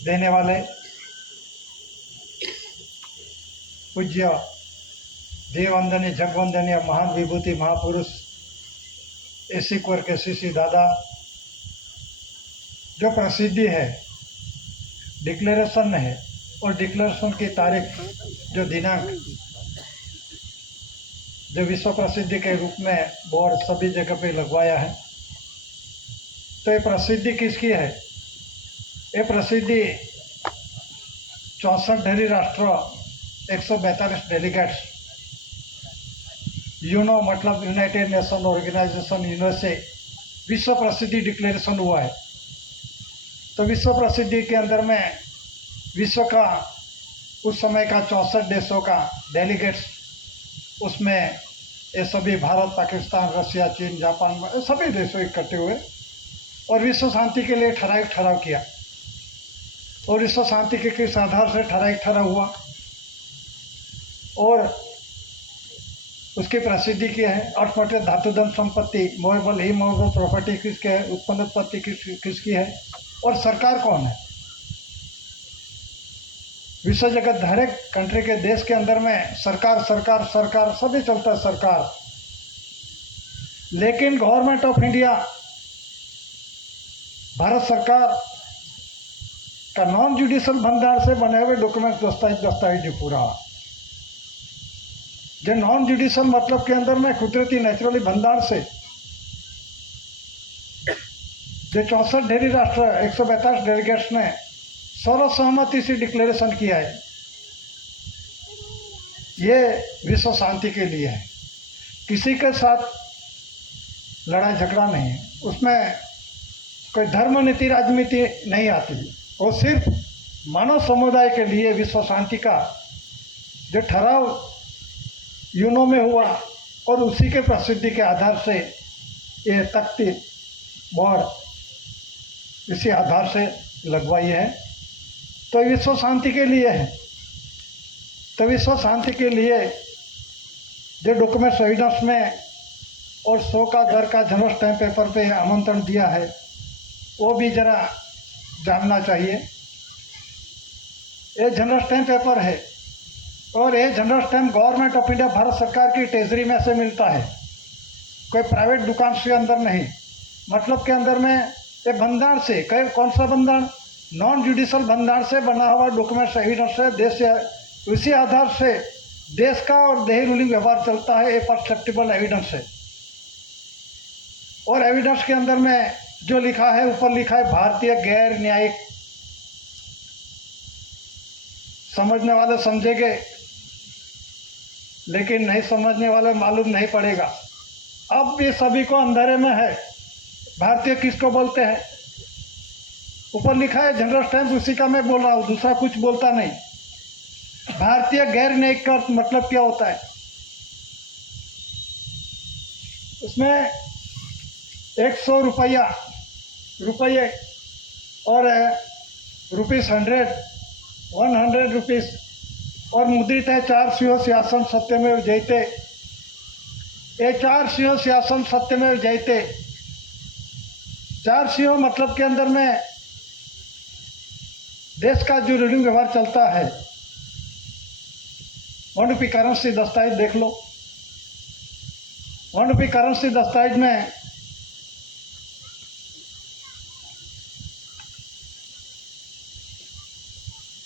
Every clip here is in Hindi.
देने वाले पूज्य देववंदनीय जगवंदनीय महान विभूति महापुरुष एसी कुंवर केसीसी दादा, जो प्रसिद्धि है डिक्लेरेशन है, और डिक्लेरेशन की तारीख जो दिनांक जो विश्व प्रसिद्धि के रूप में बोर्ड सभी जगह पे लगवाया है। तो ये प्रसिद्धि किसकी है? ये प्रसिद्धि 64 ढेरी राष्ट्र 142 डेलीगेट्स यूनो मतलब यूनाइटेड नेशन ऑर्गेनाइजेशन यूनो से विश्व प्रसिद्धि डिक्लेरेशन हुआ है। तो विश्व प्रसिद्धि के अंदर में विश्व का उस समय का 64 देशों का डेलीगेट्स, उसमें ये सभी भारत, पाकिस्तान, रशिया, चीन, जापान सभी देशों इकट्ठे हुए और विश्व शांति के लिए ठराव किया। और विश्व शांति के किस आधार से ठराव हुआ और उसकी प्रसिद्धि क्या है? अटमटे धातु धन संपत्ति, मूवेबल इमूवेबल प्रॉपर्टी किसके है, उत्पन्न उत्पत्ति किसकी है, और सरकार कौन है? विश्व जगत हर एक कंट्री के देश के अंदर में सरकार सरकार सरकार सभी चलता है सरकार, लेकिन गवर्नमेंट ऑफ इंडिया भारत सरकार का नॉन जुडिशियल भंडार से बने हुए डॉक्यूमेंट दस्तावेज पूरा जो नॉन जुडिशियल मतलब के अंदर में कुदरती नेचुरली भंडार से जो 64 ढेरी राष्ट्र 142 डेलीगेट्स ने सर्वसहमति से डिक्लेरेशन किया है। ये विश्व शांति के लिए है, किसी के साथ लड़ाई झगड़ा नहीं है, उसमें कोई धर्म नीति राजनीति नहीं आती, वो सिर्फ मानव समुदाय के लिए विश्व शांति का जो ठहराव यूनो में हुआ और उसी के प्रसिद्धि के आधार से ये तख्ती बोर्ड इसी आधार से लगवाई है। तो विश्व शांति के लिए है। तो विश्व शांति के लिए जो डॉक्यूमेंट्स एविडेंस में और 100 का घर का जनरल स्टैम्प पेपर पे आमंत्रण दिया है, वो भी जरा जानना चाहिए। ये जनरल स्टैम्प पेपर है और ये general stamp government of India Bharat सरकार की ट्रेजरी में से मिलता है, कोई प्राइवेट दुकान के अंदर नहीं, मतलब के अंदर में ये भंडार से, कौन सा भंडार? नॉन जुडिशियल भंडार से बना हुआ डॉक्यूमेंट्स एविडेंस है देश से, उसी आधार से देश का और देही रूलिंग व्यवहार चलता है। ये परसेप्टिबल एविडेंस है और एविडेंस के अंदर में जो लिखा है, ऊपर लिखा है भारतीय गैर न्यायिक। समझने वाले समझेंगे, लेकिन नहीं समझने वाले मालूम नहीं पड़ेगा। अब ये सभी को अंधेरे में है, भारतीय किसको बोलते हैं? ऊपर लिखा है जनरल स्टैम्प, उसी का मैं बोल रहा हूँ, दूसरा कुछ बोलता नहीं। भारतीय गैर न्यायिक का मतलब क्या होता है? उसमें 100 रुपये और ₹100 रुपीस और मुद्रित है 4 सिंह सिंहासन सत्यमेव जयते। ये 4 सिंह सिंहासन सत्यमेव जयते, 4 सिंह मतलब के अंदर में देश का जो रूलिंग व्यवहार चलता है। ₹1 करेंसी दस्तावेज देख लो। ₹1 करेंसी दस्तावेज में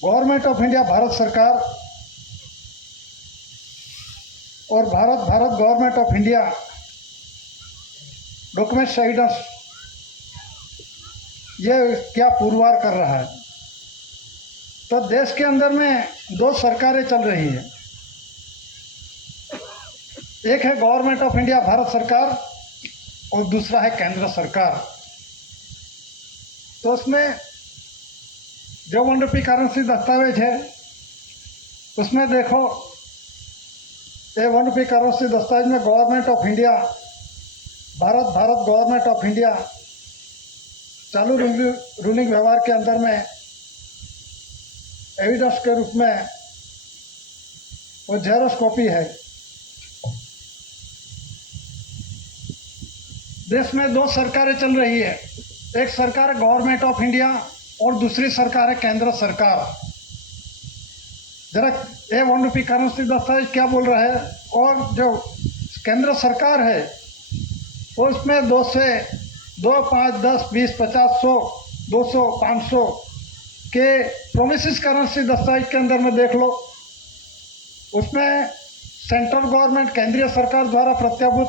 गवर्नमेंट ऑफ इंडिया भारत सरकार और Bharat government of India documents evidence ये क्या पुरवार कर रहा है? तो देश के अंदर में 2 सरकारें चल रही हैं, एक है गवर्नमेंट ऑफ इंडिया भारत सरकार और दूसरा है केंद्र सरकार। तो उसमें जो ₹1 करेंसी दस्तावेज है उसमें देखो, ये ₹1 करेंसी दस्तावेज में government of India Bharat government of India चालू रूलिंग व्यवहार के अंदर में एविडेंस के रूप में वो जेरॉक्स कॉपी है। देश में 2 सरकारें चल रही है, एक सरकार गवर्नमेंट ऑफ इंडिया और दूसरी सरकार है केंद्र सरकार। जरा ये ₹1 करेंसी दस्तावेज क्या बोल रहा है, और जो केंद्र सरकार है वो उसमें 2 से 2, 5, 10, 20, 50, 100, 200, 500 के प्रोमिस करेंसी दस्तावेज के अंदर में देख लो, उसमें सेंट्रल गवर्नमेंट केंद्रीय सरकार द्वारा प्रत्याभूत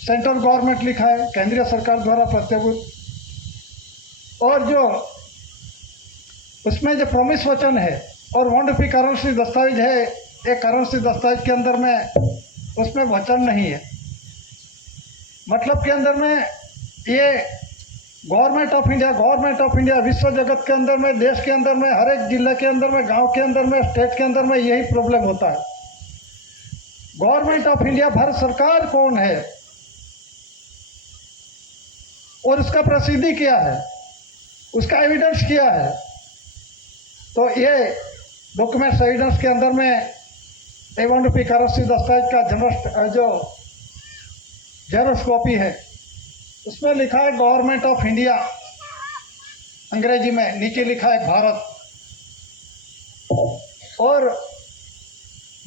सेंट्रल गवर्नमेंट लिखा है, केंद्रीय सरकार द्वारा प्रत्याभूत, और जो उसमें जो प्रोमिस वचन है और ₹1 करेंसी दस्तावेज है, एक करेंसी दस्तावेज के अंदर में उसमें वचन नहीं है। मतलब के अंदर में ये गवर्नमेंट ऑफ इंडिया विश्व जगत के अंदर में, देश के अंदर में, हर एक जिले के अंदर में, गांव के अंदर में, स्टेट के अंदर में यही प्रॉब्लम होता है। गवर्नमेंट ऑफ इंडिया भारत सरकार कौन है और उसका प्रसिद्धि क्या है, उसका एविडेंस क्या है, तो ये डॉक्यूमेंट्स एविडेंस के अंदर में ₹1 करेंसी दस्तावेज का जो जेरोक्स कॉपी है उसमें लिखा है गवर्नमेंट ऑफ इंडिया अंग्रेजी में, नीचे लिखा है भारत, और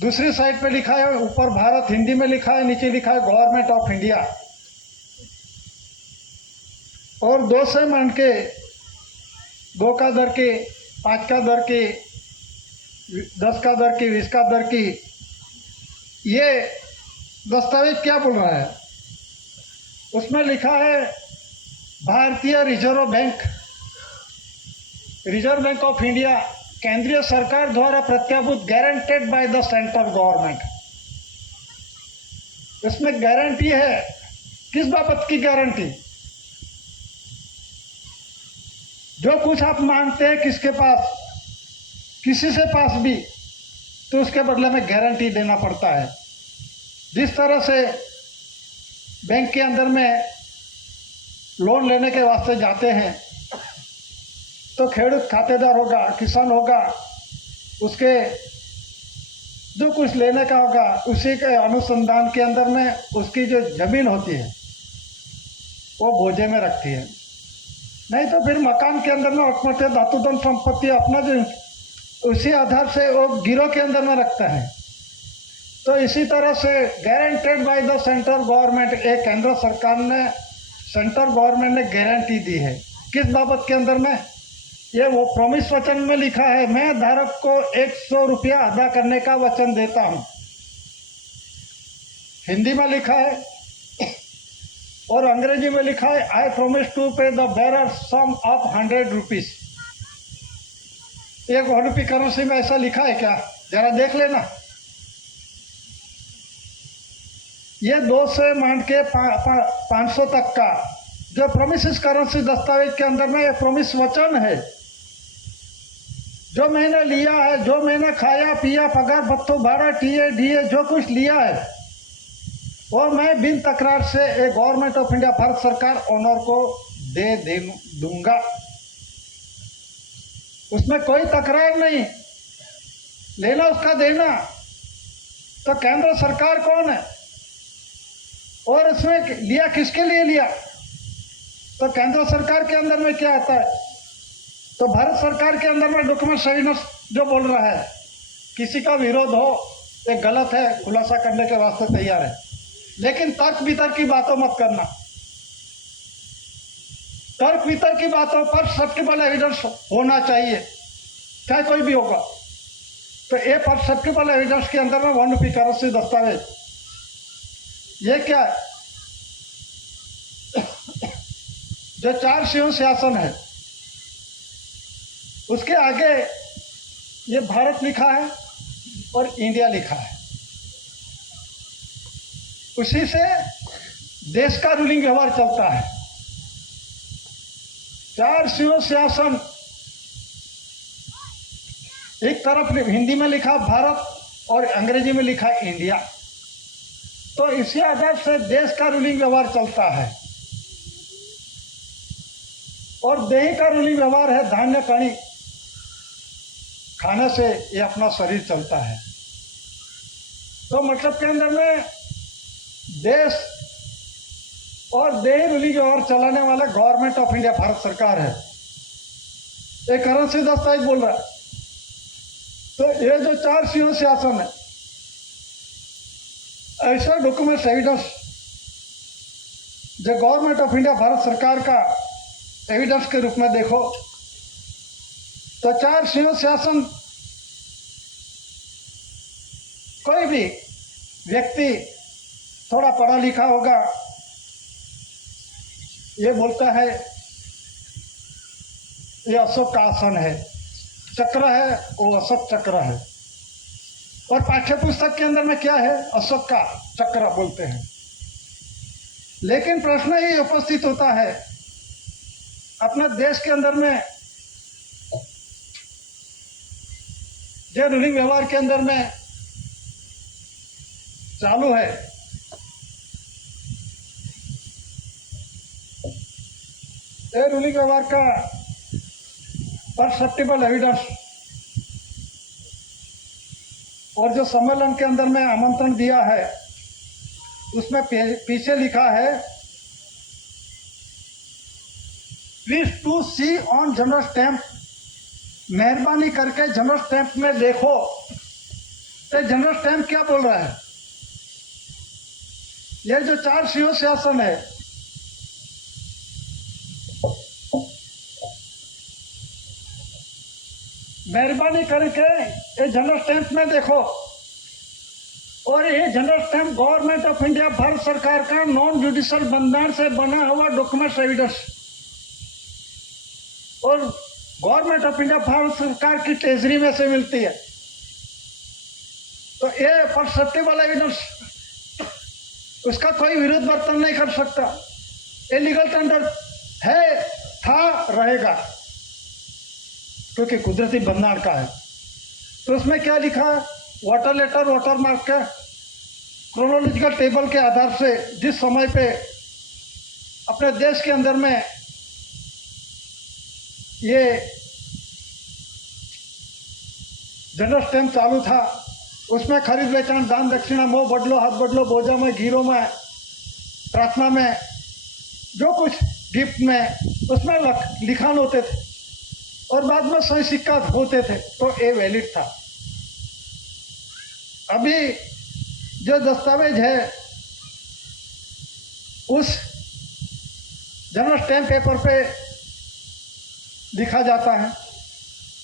दूसरी साइड पे लिखा है ऊपर भारत हिंदी में लिखा है, नीचे लिखा है गवर्नमेंट ऑफ इंडिया। और 2 से मान के 2 का दर की, 5 का दर की, 10 का दर की, 20 का दर की, ये दस्तावेज क्या बोल रहा है, उसमें लिखा है भारतीय रिजर्व बैंक ऑफ इंडिया केंद्रीय सरकार द्वारा प्रत्याभूत, guaranteed by the central government. इसमें गारंटी है, किस बाबत की गारंटी, जो कुछ आप मांगते हैं किसके पास, किसी से पास भी, तो उसके बदले में गारंटी देना पड़ता है। जिस तरह से बैंक के अंदर में लोन लेने के वास्ते जाते हैं तो खेडूत खातेदार होगा, किसान होगा, उसके जो कुछ लेने का होगा उसी के अनुसंधान के अंदर में उसकी जो जमीन होती है वो बोझे में रखती है, नहीं तो फिर मकान के अंदर में अटमटे धातुधन संपत्ति अपना जो उसी आधार से वो गिरोह के अंदर में रखता है। तो इसी तरह से guaranteed by the central government, एक केंद्र सरकार ने, सेंट्रल गवर्नमेंट ने गारंटी दी है, किस बाबत के अंदर में, ये वो प्रॉमिस वचन में लिखा है, मैं धारक को ₹100 अदा करने का वचन देता हूं, हिंदी में लिखा है, और अंग्रेजी में लिखा है I promise to pay the bearer sum of ₹100। एक ₹1 करेंसी में ऐसा लिखा है क्या, जरा देख लेना। ये 2 से मान के 500 तक का जो प्रोमिस करेंसी दस्तावेज के अंदर में ये प्रोमिस वचन है, जो मैंने लिया है, जो मैंने खाया पिया, पगार भत्तो भाड़ा टीए डीए जो कुछ लिया है वो मैं बिन तकरार से एक गवर्नमेंट ऑफ इंडिया भारत सरकार ओनर को दे दूंगा, उसमें कोई तकरार नहीं, लेना उसका देना। तो केंद्र सरकार कौन है और इसमें लिया किसके लिए लिया, तो केंद्र सरकार के अंदर में क्या आता है, तो भारत सरकार के अंदर में डॉक्यूमेंट एविडेंस जो बोल रहा है, किसी का विरोध हो, ये गलत है, खुलासा करने के वास्ते तैयार है, लेकिन तर्क वितर्क की बातों मत करना। तर्क वितर्क की बातों पर सब्सिबल एविडेंस होना चाहिए, चाहे कोई भी होगा। तो ये परसेप्टिबल एविडेंस के अंदर में ₹1 करेंसी दस्तावेज, ये क्या है, जो 4 शिव शासन है उसके आगे ये भारत लिखा है और इंडिया लिखा है, उसी से देश का रूलिंग व्यवहार चलता है। 4 शिव शासन, एक तरफ हिंदी में लिखा भारत और अंग्रेजी में लिखा इंडिया, तो इसी आधार से देश का रूलिंग व्यवहार चलता है। और देही का रूलिंग व्यवहार है धान्य कणी, खाने से ये अपना शरीर चलता है। तो मतलब के अंदर में देश और देही रूलिंग व्यवहार चलाने वाला गवर्नमेंट ऑफ इंडिया भारत सरकार है। ये करेंसी दस्तावेज बोल रहा है। तो ये जो 4 CO शासन है, ऐसा डॉक्यूमेंट्स एविडेंस जो गवर्नमेंट ऑफ इंडिया भारत सरकार का एविडेंस के रूप में देखो तो 4 CO शासन कोई भी व्यक्ति थोड़ा पढ़ा लिखा होगा, ये बोलता है ये अशोक का आसन है, चक्र है वो अशोक चक्र है। और पाठ्य पुस्तक के अंदर में क्या है? अशोक का चक्र बोलते हैं। लेकिन प्रश्न ये उपस्थित होता है अपने देश के अंदर में जो रूलिंग व्यवहार के अंदर में चालू है, ये रूलिंग व्यवहार का परसेप्टिबल एविडेंस और जो सम्मेलन के अंदर में आमंत्रण दिया है उसमें पीछे लिखा है please to see on general stamp. मेहरबानी करके जनरल स्टैंप में देखो। तो जनरल स्टैंप क्या बोल रहा है? ये जो 4 CO शासन है, मेहरबानी करके ये जनरल स्टैंप में देखो। और ये general stamp government of India Bharat सरकार का नॉन जुडिशियल बंधन से बना हुआ डॉक्यूमेंट्स एविडेंस और गवर्नमेंट ऑफ इंडिया भारत सरकार की ट्रेजरी में से मिलती है। तो ये परसेप्टिबल एविडेंस, उसका कोई विरोध वर्तन नहीं कर सकता। ये लीगल टेंडर है, था, रहेगा, क्योंकि कुदरती बंधन का है। तो उसमें क्या लिखा है? वाटर लेटर, वाटर मार्क के क्रोनोलॉजिकल टेबल के आधार से जिस समय पे अपने देश के अंदर में ये जनरल स्टैंप चालू था, उसमें खरीद बेचान, दान दक्षिणा, मोह बदलो, हाथ बदलो, बोझा में, घीरों में, प्रार्थना में, जो कुछ गिफ्ट में, उसमें लिखान होते थे और बाद में सही सिक्का होते थे। तो ये वैलिड था। अभी जो दस्तावेज है उस जनरल स्टैंप पेपर पे लिखा जाता है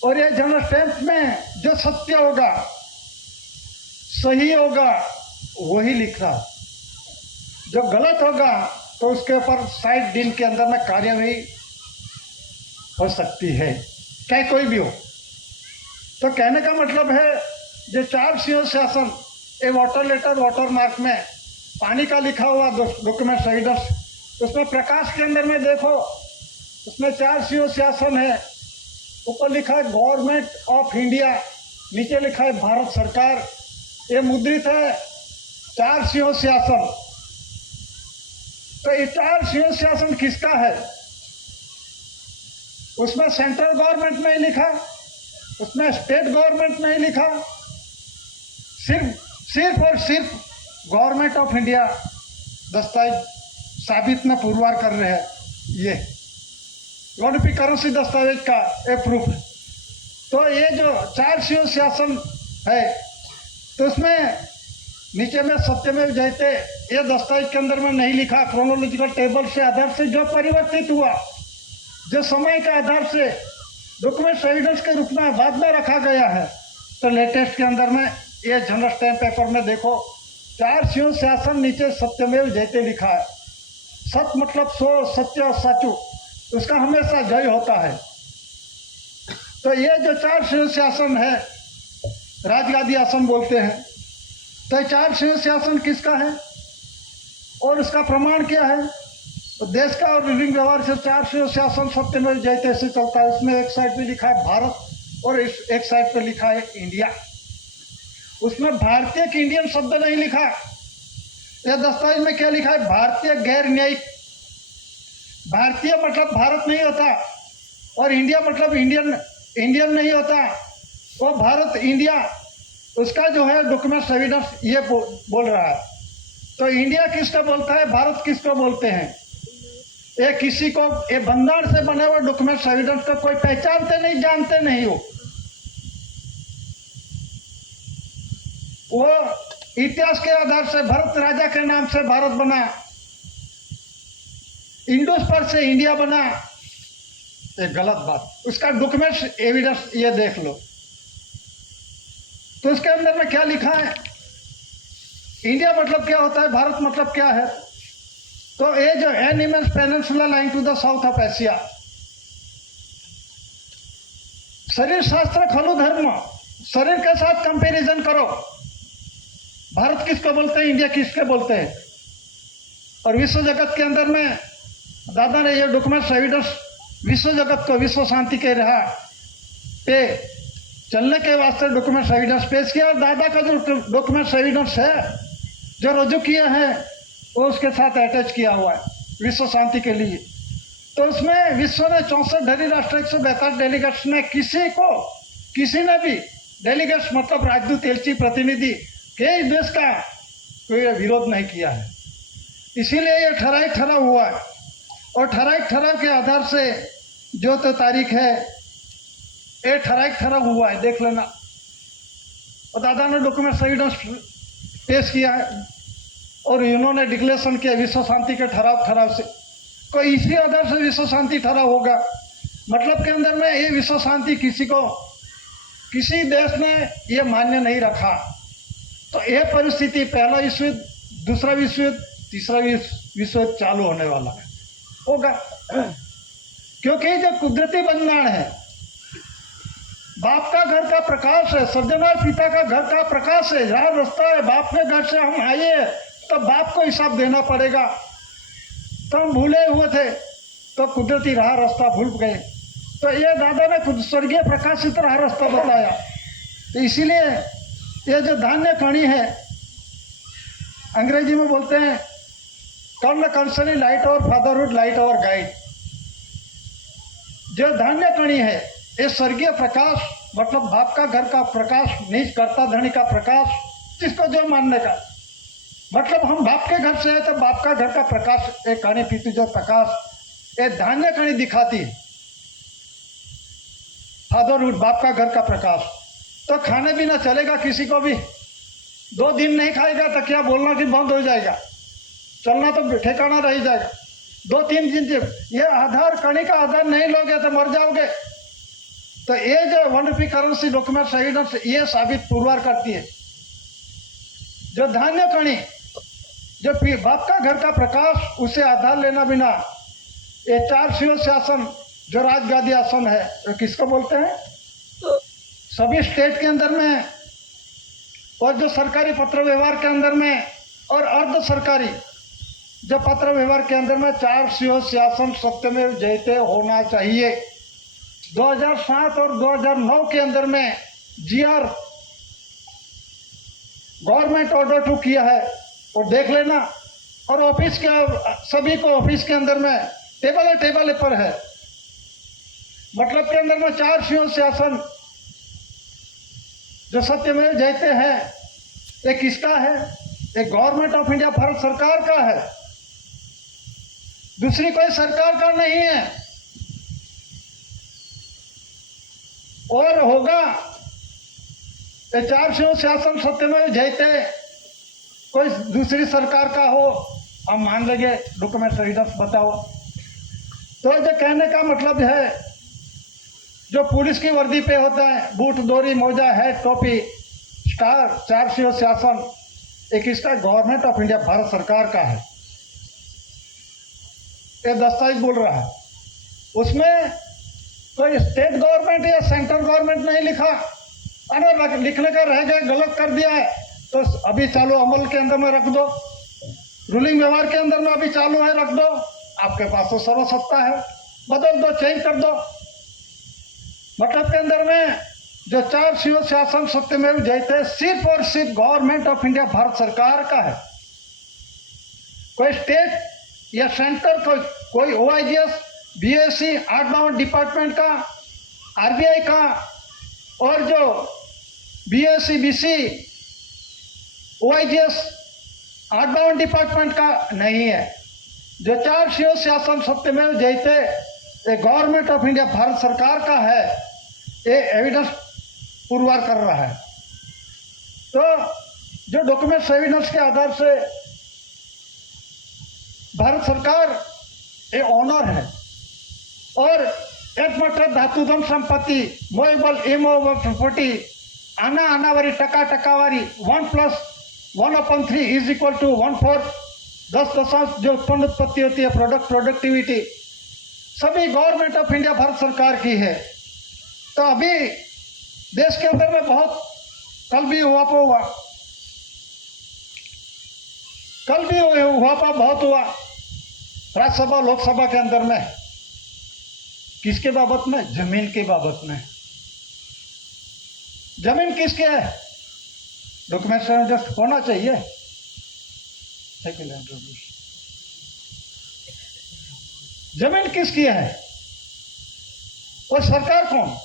और ये जनरल स्टैंप में जो सत्य होगा, सही होगा, वही लिखा। जो गलत होगा तो उसके ऊपर 60 दिन के अंदर में कार्यवाही हो सकती है, चाहे कोई भी हो। तो कहने का मतलब है जो 4 CO शासन, ये वाटर लेटर, वाटर मार्क में पानी का लिखा हुआ डॉक्यूमेंट एविडेंस, उसमें प्रकाश के अंदर में देखो, उसमें 4 CO शासन है। ऊपर लिखा है गवर्नमेंट ऑफ इंडिया, नीचे लिखा है भारत सरकार। ये मुद्रित है 4 CO शासन। तो ये 4 CO शासन किसका है? उसमें सेंट्रल गवर्नमेंट नहीं लिखा, उसमें स्टेट गवर्नमेंट नहीं लिखा, सिर्फ और सिर्फ गवर्नमेंट ऑफ इंडिया दस्तावेज साबित में पुरवार कर रहे हैं। ये करेंसी दस्तावेज का ये प्रूफ। तो ये जो 4 CO शासन है, तो उसमें नीचे में सत्यमेव जयते, ये दस्तावेज के अंदर में नहीं लिखा। क्रोनोलॉजिकल टेबल से आधार से जो परिवर्तित हुआ, जो समय के आधार से डॉक्यूमेंट एविडेंस के रूप में बाद में रखा गया है, तो लेटेस्ट के अंदर में ये जनरल स्टैंप पेपर में देखो 4 CO शासन, नीचे सत्यमेव जयते लिखा है। सत्य मतलब सो, सत्य और साचू, उसका हमेशा जय होता है। तो ये जो 4 CO शासन है, राजगादी आसन बोलते हैं। तो 4 CO शासन किसका है और उसका प्रमाण क्या है? तो देश का और रूलिंग व्यवहार से 4 CO शासन सत्यमेव जयते से चलता है। उसमें एक साइड पे लिखा है भारत और एक साइड पे लिखा है इंडिया। उसमें भारतीय की इंडियन शब्द नहीं लिखा। यह दस्तावेज में क्या लिखा है? भारतीय गैर न्यायिक। भारतीय मतलब भारत नहीं होता और इंडिया मतलब इंडियन नहीं होता। वो भारत, इंडिया, उसका जो है डॉक्यूमेंट्स एविडेंस ये बोल रहा है। तो इंडिया किसको बोलता है, भारत किसको बोलते हैं? ये किसी को ये बंधारण से बने हुए डॉक्यूमेंट्स एविडेंस को कोई पहचानते नहीं, जानते नहीं हो। वो इतिहास के आधार से भरत राजा के नाम से भारत बना, इंडोस पर से इंडिया बना, ये गलत बात। उसका डॉक्यूमेंट्स एविडेंस ये देख लो, तो उसके अंदर में क्या लिखा है, इंडिया मतलब क्या होता है, भारत मतलब क्या है। तो ये जो an immense peninsula lying to the south of Asia, शरीर शास्त्र खलु धर्म, शरीर के साथ कंपैरिजन करो, भारत किसको बोलते हैं, इंडिया किसके बोलते हैं। और विश्व जगत के अंदर में दादा ने ये डॉक्यूमेंट्स एविडेंस विश्व जगत को विश्व शांति के राह पे चलने के वास्ते डॉक्यूमेंट्स एविडेंस पेश किया। और दादा का जो डॉक्यूमेंट्स एविडेंस है जो रजू किए हैं वो उसके साथ अटैच किया हुआ है विश्व शांति के लिए। तो उसमें विश्व में 64 धरी राष्ट्र 142 डेलीगेट्स में किसी ने भी डेलीगेट्स मतलब राजदूत, एलची, प्रतिनिधि के देश का कोई विरोध नहीं किया है। इसीलिए ये ठराव हुआ है। और ठराव के आधार से जो तो तारीख है ये ठराव हुआ है, देख लेना। और दादा ने डॉक्यूमेंट एविडेंस पेश किया है और इन्होंने डिक्लेरेशन किया विश्व शांति के ठराव से। तो इसी आधार से विश्व शांति ठराव होगा। मतलब के अंदर में ये विश्व शांति किसी देश ने ये मान्य नहीं रखा। तो ये परिस्थिति पहला विश्व युद्ध, दूसरा विश्व युद्ध, तीसरा विश्व युद्ध चालू होने वाला है होगा। क्योंकि जो कुदरती बंधन है, बाप का घर का प्रकाश है, सर्जनहार पिता का घर का प्रकाश है, जहाँ रास्ता है, बाप के घर से हम आए तो बाप को हिसाब देना पड़ेगा। तो हम भूले हुए थे तो कुदरती राह रास्ता भूल गए। तो ये दादा ने खुद स्वर्गीय प्रकाशित राह रास्ता बताया। तो इसीलिए ये जो धान्य कणी है, अंग्रेजी में बोलते हैं कर्ण कंसनी लाइट और फादरहुड लाइट और गाइड। जो धान्य कणी है ये स्वर्गीय प्रकाश मतलब बाप का घर का प्रकाश, नीच कर्ता धनी का प्रकाश, जिसको जो मानने का मतलब हम बाप के घर से है तो बाप का घर का प्रकाश, एक कणी पीती जो प्रकाश ये धान्य कणी दिखाती है, फादरहुड बाप का घर का प्रकाश। तो खाने बिना चलेगा किसी को भी, 2 दिन नहीं खाएगा तो क्या बोलना कि बंद हो जाएगा, चलना तो ठिकाना रह जाएगा। 2-3 दिन ये आधार कणी का आधार नहीं लोगे तो मर जाओगे। तो ये जो 1 रुपी करेंसी डॉक्यूमेंट्स एविडेंस ये साबित पुरवार करती है। जो धान्य कणी जो बाप का घर का प्रकाश उसे आधार लेना बिना ये 4 शिव शासन जो राजगादी आसन है तो किसको बोलते हैं, सभी स्टेट के अंदर में और जो सरकारी पत्र व्यवहार के अंदर में और अर्ध सरकारी जो पत्र व्यवहार के अंदर में 4 शिव शासन सत्यमेव जयते होना चाहिए। 2007 और 2009 के अंदर में जीआर गवर्नमेंट ऑर्डर 2 किया है और देख लेना। और ऑफिस के सभी को ऑफिस के अंदर में टेबल पर है। मतलब के अंदर में 4 शिव शासन जो सत्यमेव जयते हैं ये किसका है, ये गवर्नमेंट ऑफ इंडिया भारत सरकार का है, दूसरी कोई सरकार का नहीं है। और होगा ये 4 शिव शासन सत्यमेव जयते कोई दूसरी सरकार का हो हम मान लेंगे, डॉक्यूमेंट एविडेंस बताओ। तो जो कहने का मतलब है जो पुलिस की वर्दी पे होता है बूट, दोरी, मोजा, हैट, टोपी, स्टार, 4 शिव शासन एक इसका गवर्नमेंट ऑफ इंडिया भारत सरकार का है, ये दस्तावेज बोल रहा है। उसमें कोई स्टेट गवर्नमेंट या सेंट्रल गवर्नमेंट नहीं लिखा, अरे लिखने का रह गया, गलत कर दिया है तो अभी चालू अमल के अंदर में रख दो, रूलिंग व्यवहार के अंदर में अभी चालू है, रख दो। आपके पास तो सर्वसत्ता है, बदल दो, चेंज कर दो। मतलब के अंदर में जो 4 शिव शासन सत्यमेव जयते सिर्फ और सिर्फ गवर्नमेंट ऑफ इंडिया भारत सरकार का है। कोई स्टेट या सेंटर कोई OIGS, BSc, art bound department का, RBI का और जो BSc, BC, OIGS, art bound department का नहीं है। जो 4 शिव शासन सत्यमेव जयते ये गवर्नमेंट ऑफ इंडिया भारत सरकार का है, ये एविडेंस पुरवार कर रहा है। तो जो डॉक्यूमेंट्स एविडेंस के आधार से भारत सरकार ये ऑनर है और एकमात्र धातुधन संपत्ति मोएबल इमूवेबल प्रॉपर्टी आनावारी टकावारी 1+1/3 इज इक्वल टू 1/4 10 जो उत्पन्न उत्पत्ति होती है प्रोडक्टिविटी सभी गवर्नमेंट ऑफ इंडिया भारत सरकार की है। तो अभी देश के अंदर में बहुत कल भी बहुत हुआ राज्यसभा लोकसभा के अंदर में, किसके बाबत में? जमीन के बाबत में। जमीन किसके है? डॉक्यूमेंट होना चाहिए। जमीन किसकी है और सरकार कौन?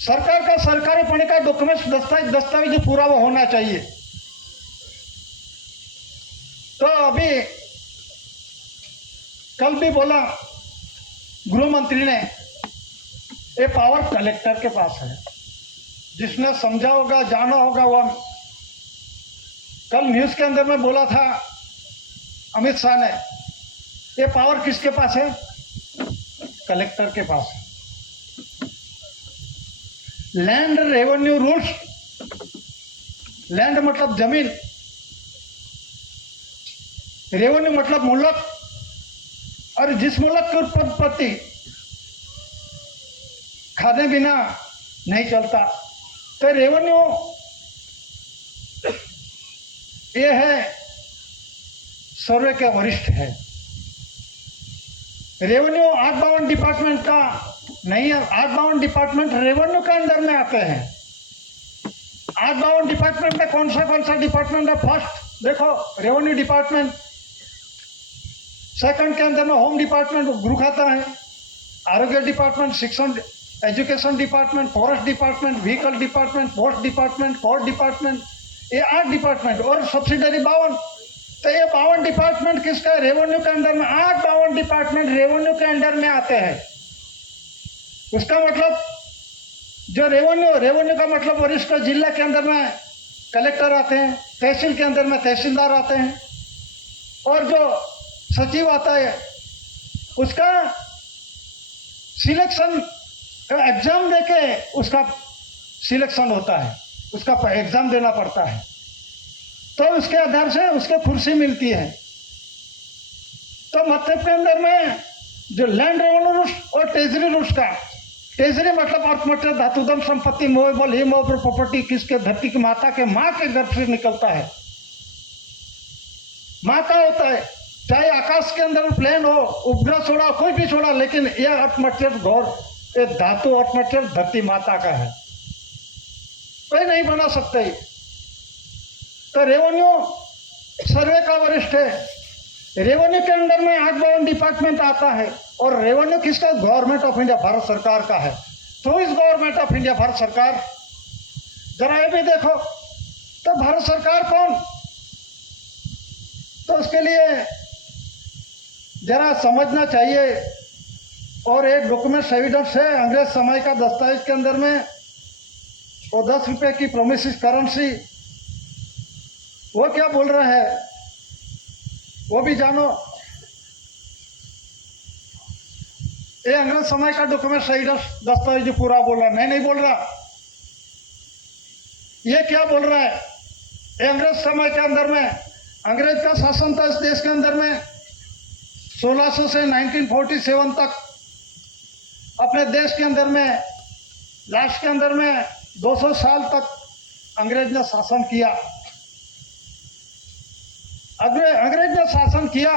सरकार का सरकारी पढ़ने का डॉक्यूमेंट्स दस्तावेज पूरा वो होना चाहिए। तो अभी कल भी बोला गृह मंत्री ने ये पावर कलेक्टर के पास है, जिसने समझा होगा जाना होगा वो कल न्यूज के अंदर में बोला था अमित शाह ने, ये पावर किसके पास है? कलेक्टर के पास है। लैंड रेवेन्यू रूल्स, लैंड मतलब जमीन, रेवेन्यू मतलब मुल्क, और जिस मुल्क की उत्पत्ति खाने बिना नहीं चलता, तो रेवेन्यू ये है सर्वे के वरिष्ठ है। रेवेन्यू 852 डिपार्टमेंट का नहीं है, 852 डिपार्टमेंट रेवेन्यू के अंदर में आते हैं। 852 डिपार्टमेंट में कौन सा डिपार्टमेंट है? फर्स्ट देखो रेवेन्यू डिपार्टमेंट, सेकंड के अंदर में होम डिपार्टमेंट ग्रुप आता है, आरोग्य डिपार्टमेंट, शिक्षण education department, forest department, vehicle department, post department, court department, ये 8 डिपार्टमेंट और सब्सिडरी 52। तो ये 52 डिपार्टमेंट किसका है? रेवेन्यू के अंदर में। 852 डिपार्टमेंट रेवेन्यू के अंडर में आते हैं। उसका मतलब जो रेवेन्यू का मतलब वरिष्ठ जिला के अंदर में कलेक्टर आते हैं, तहसील के अंदर में तहसीलदार आते हैं, और जो सचिव आता है उसका सिलेक्शन का एग्जाम देके उसका सिलेक्शन होता है, उसका एग्जाम देना पड़ता है, तो उसके आधार से उसके कुर्सी मिलती है। तो मध्य के अंदर में जो लैंड रेवेन्यू रूल्स और ट्रेजरी रूल्स का, ट्रेजरी मतलब अर्थमंत्र धातुधन संपत्ति मूवेबल इमूवेबल प्रॉपर्टी किसके? धरती की माता के माँ के गर्भ से निकलता है, माँ का होता है, चाहे आकाश के अंदर प्लेन हो, उपग्रह छोड़ा, कोई भी छोड़ा, लेकिन यह अर्थमंत्र गौर ये धातु अर्थमंत्र धरती माता का है, कोई नहीं बना सकते। तो रेवेन्यू सर्वे का वरिष्ठ है। रेवेन्यू के अंदर में 852 डिपार्टमेंट आता है और रेवेन्यू किसका? गवर्नमेंट ऑफ इंडिया भारत सरकार का है। तो इस गवर्नमेंट ऑफ इंडिया भारत सरकार, जरा ये भी देखो तो भारत सरकार कौन? तो उसके लिए जरा समझना चाहिए। और एक डॉक्यूमेंट एविडेंस है अंग्रेज समय का दस्तावेज के अंदर में, वो 10 रुपए की प्रोमिस करेंसी, वो क्या बोल रहा है वो भी जानो। ये अंग्रेज समय का डॉक्यूमेंट एविडेंस दस्तावेज पूरा बोल रहा है, मैं नहीं बोल रहा। ये क्या बोल रहा है? ये अंग्रेज समय के अंदर में अंग्रेज का शासन था इस देश के अंदर में 1600 से 1947 तक। अपने देश के अंदर में लास्ट के अंदर में 200 साल तक अंग्रेज ने शासन किया। अंग्रेज ने शासन किया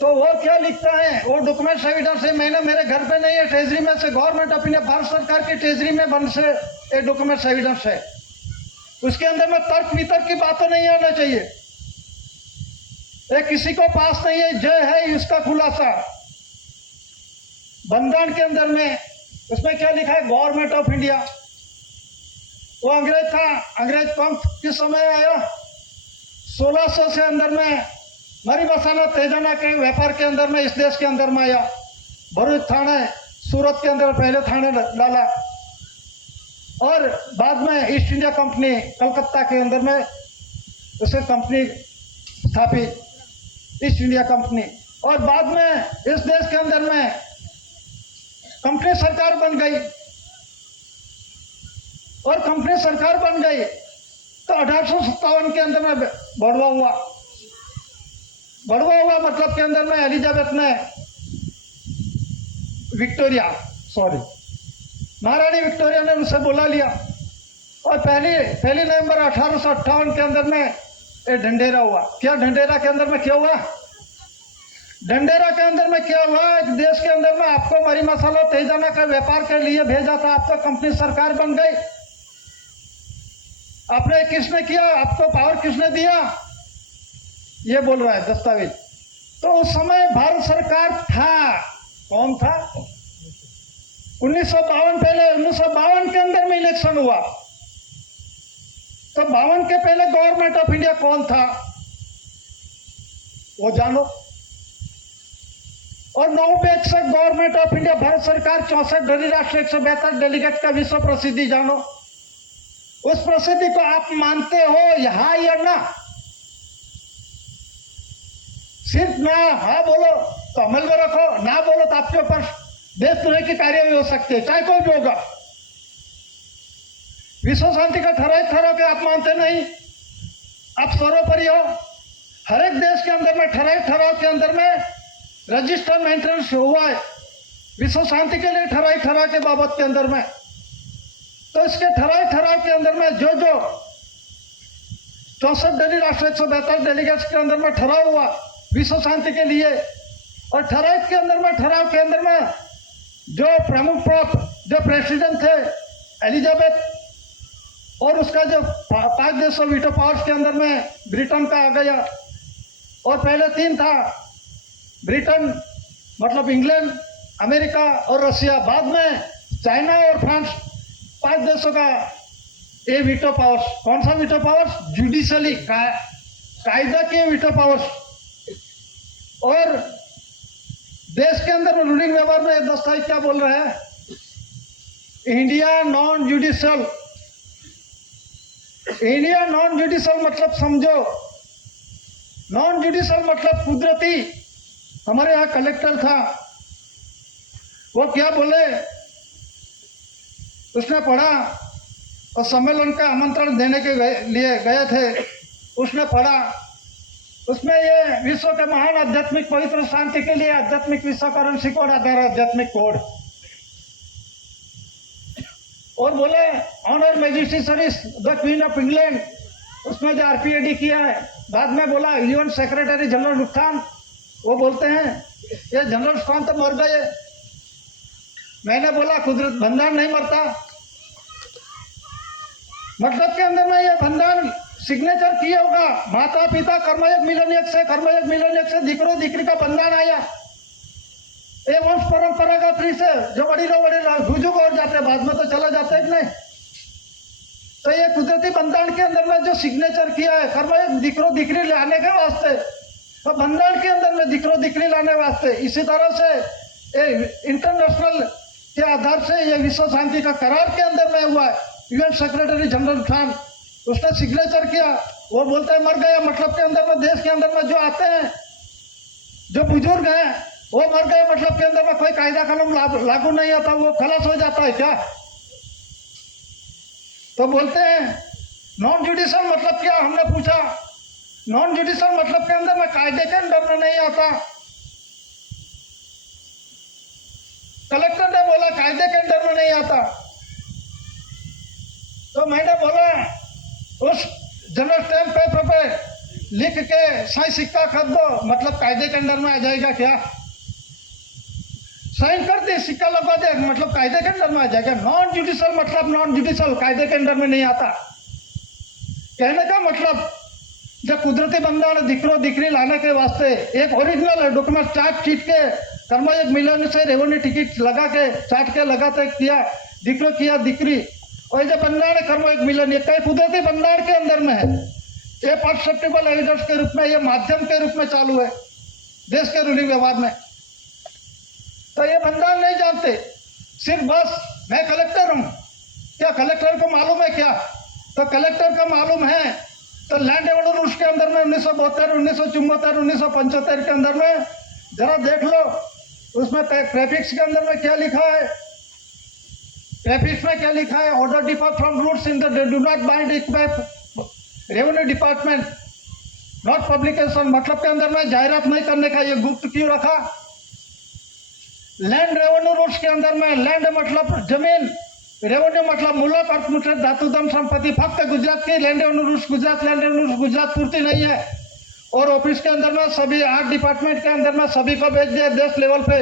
तो वो क्या लिखता है? वो डॉक्यूमेंट एविडेंस है, मैंने मेरे घर पे नहीं है, ट्रेजरी में से गवर्नमेंट ऑफ इंडिया भारत सरकार की ट्रेजरी में बन से ये डॉक्यूमेंट एविडेंस है। उसके अंदर में तर्क वितर्क की बातें नहीं आना चाहिए। ये किसी को पास नहीं है, जय है इसका खुलासा। बंधन के अंदर में उसमें क्या लिखा है? Government of India. वो अंग्रेज था, अंग्रेज पंथ किस समय आया? 1600 से अंदर में मरी मसाला तेजाना के व्यापार के अंदर में इस देश के अंदर में आया। भरूच थाने सूरत के अंदर पहले थाने डाला और बाद में ईस्ट इंडिया कंपनी कलकत्ता के अंदर में उसे कंपनी स्थापित, ईस्ट इंडिया कंपनी। और बाद में इस देश के अंदर में कंपनी सरकार बन गई और कंपनी सरकार बन गई तो 1857 के अंदर में बढ़वा हुआ मतलब के अंदर में एलिजाबेथ ने महारानी विक्टोरिया ने उसे बुला लिया और पहली नवंबर 1858 के अंदर में ये ढंढेरा हुआ। क्या ढंढेरा के अंदर में क्या हुआ? ढंढेरा के अंदर में क्या हुआ? एक देश के अंदर में आपको मरी मसाला तेजाना का व्यापार के लिए भेजा था, आपको कंपनी सरकार बन गई। आपने किसने किया? आपको पावर किसने दिया? ये बोल रहा है दस्तावेज। तो उस समय भारत सरकार था, कौन था? 1952 पहले 1952 के अंदर में इलेक्शन हुआ तो 52 के पहले गवर्नमेंट ऑफ इंडिया कौन था वो जानो। और 9 गवर्नमेंट ऑफ इंडिया भारत सरकार 64 धनी राष्ट्र 172 डेलीगेट का विश्व प्रसिद्धि जानो। उस प्रसिद्धि को आप मानते हो यहां या ना? सिर्फ ना हाँ बोलो तो अमल में रखो, ना बोलो तो आपके ऊपर देशद्रोह की कार्यवाही हो सकती है, चाहे कोई भी होगा। विश्व शांति का ठराव के आप मानते नहीं, आप सर्वोपरि हो। हर एक देश के अंदर में ठराव के अंदर में रजिस्टर मेंटेनेंस हुआ है विश्व शांति के लिए ठराव के बाबत के अंदर में। तो इसके ठराव के अंदर में जो 64 धनी राष्ट्र 172 डेलीगेट्स के अंदर में ठराव हुआ विश्व शांति के लिए, और ठराव के अंदर में जो प्रमुख जो प्रेसिडेंट थे एलिजाबेथ, और उसका जो 5 देशों वीटो पावर्स के अंदर में ब्रिटेन का आ गया, और पहले 3 था ब्रिटेन मतलब इंग्लैंड, अमेरिका और रशिया, बाद में चाइना और फ्रांस, 5 देशों का ये वीटो पावर्स। कौन सा वीटो पावर्स? जुडिशली कायदा के वीटो पावर्स। और देश के अंदर में रूलिंग व्यवहार में दस्तावेज क्या बोल रहे हैं? इंडिया नॉन जुडिशियल मतलब समझो, नॉन जुडिशियल मतलब कुदरती। हमारे यहाँ कलेक्टर था, वो क्या बोले, उसने पढ़ा और सम्मेलन का आमंत्रण देने के लिए गए थे, उसने पढ़ा, उसमें ये विश्व के महान आध्यात्मिक पवित्र शांति के लिए आध्यात्मिक विश्व करेंसी कोड आधार आध्यात्मिक कोड, और बोले honour majesty service the queen of England, उसमें जो आरपीएडी किया है। बाद में बोला यूएन सेक्रेटरी जनरल नुकसान, वो बोलते हैं ये जनरल नुकसान तो मर गए। मैंने बोला कुदरत भंडार नहीं मरता, मतलब के अंदर में ये भंडार सिग्नेचर किया होगा माता पिता कर्मयोग मिलन से दीकरो दीकरी का बंधन आया, ये वंश परंपरागत से जो वडीलों बुजुर्ग और जाते बाद में तो चला जाता है नहीं। तो ये कुदरती बंधन के अंदर में जो सिग्नेचर किया है कर्मयोग दीकरो दीकरी लाने के वास्ते, तो बंधन के अंदर में दीकरो दीकरी लाने वास्ते, इसी तरह से इंटरनेशनल के आधार से ये विश्व शांति का करार के अंदर में हुआ है। यूएन सेक्रेटरी जनरल खान उसने सिग्नेचर किया, वो बोलते हैं मर गया, मतलब के अंदर में देश के अंदर में जो आते हैं जो बुजुर्ग हैं वो मर गए, मतलब के अंदर में कोई कायदा कानून लागू नहीं आता, वो खलास हो जाता है क्या? तो बोलते हैं नॉन जुडिशियल मतलब क्या? हमने पूछा नॉन जुडिशियल मतलब के अंदर में कायदे के अंदर में नहीं आता। कलेक्टर ने बोला कायदे के अंदर में नहीं आता। तो मैंने बोला उस जनरल स्टैम्प पेपर पे लिख के सही सिक्का कर दो, मतलब कायदे के अंदर में आ जाएगा क्या? साइन कर दे, सिक्का लगा दे, मतलब कायदे के अंदर में आ जाएगा। नॉन जुडिशियल मतलब नॉन जुडिशियल कायदे के अंदर में नहीं आता। कहने का मतलब जब कुदरती बंधन दीकरो दीकरी लाने के वास्ते एक ओरिजिनल डॉक्यूमेंट चार्ट शीट के कर्मयोग मिलन से रेवन्यू टिकट लगा के चार्ट के लगाते किया दीकरो किया दीकरी, और जब बंधन कर्मयोग मिलन ये कई कुदरती बंधन के अंदर में है। ये परसेप्टेबल एविडेंस के रूप में, ये माध्यम के रूप में चालू है देश के रूलिंग व्यवहार में। तो ये बंदा नहीं जानते, सिर्फ बस मैं कलेक्टर हूं, क्या कलेक्टर को मालूम है क्या? तो कलेक्टर को मालूम है तो लैंड रेवेन्यू रूल्स के अंदर में 1972, 1974, 1975 के अंदर में जरा देख लो, उसमें प्रेफिक्स के अंदर में क्या लिखा है? प्रेफिक्स में क्या लिखा है? Order differ from rules in the do not bind it by revenue department not publication, मतलब के अंदर में जाहिरात नहीं करने का ये गुप्त क्यों रखा? लैंड रेवेन्यू रूल्स के अंदर में लैंड मतलब जमीन, रेवेन्यू मतलब मूलक अर्थमुद्रित धातुधन संपत्ति, फक्त गुजरात की land revenue rules, Gujarat land revenue rules Gujarat पूर्ति नहीं है। और ऑफिस के अंदर में सभी 8 डिपार्टमेंट के अंदर में सभी को भेज दिया देश लेवल पे।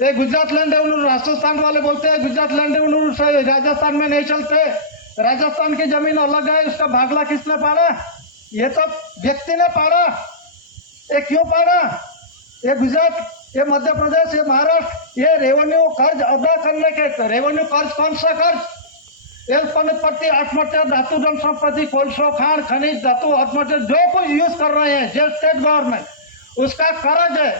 ये गुजरात लैंड रेवेन्यू राजस्थान वाले बोलते हैं Gujarat land revenue rules Rajasthan में नहीं चलते, राजस्थान की जमीन अलग है, उसका भागला किसने पाड़ा? ये तो व्यक्ति ने पाड़ा। ये क्यों पाड़ा? ये गुजरात, ये मध्य प्रदेश, ये महाराष्ट्र, ये रेवेन्यू कर्ज अदा करने के, रेवेन्यू कर्ज कौन सा कर्ज? ये उत्पन्न उत्पत्ति, आत्महत्या, धातु धन संपत्ति, कोलसो, खान, खनिज, धातु, आत्महत्या जो कुछ यूज कर रहे हैं जो स्टेट गवर्नमेंट, उसका कर्ज है।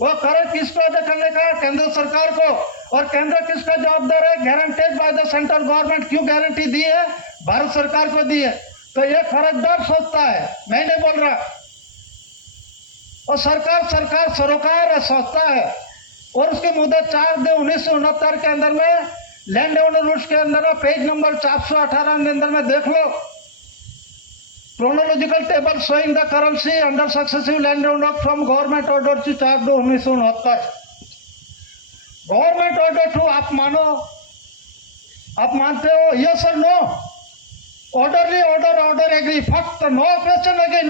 वो कर्ज किसको अदा करने का? केंद्र सरकार को। और केंद्र किसका जवाबदार है? Guaranteed by the central government. क्यों गारंटी दी है? भारत सरकार को दी है। तो ये कर्जदार सोचता है, मैं नहीं बोल रहा, और सरकार सरोकार है, सोचता है। और उसकी मुदत 4/2/1969 के अंदर में लैंड रेवेन्यू रूल्स के अंदर पेज नंबर 418 के अंदर में देख लो, chronological table showing the currency under successive land revenue from government order to 4/2/1969। Government order to आप मानो, आप मानते हो? यस और नो? ऑर्डरली ऑर्डर एग्री, फक्त नो क्वेश्चन अगेन,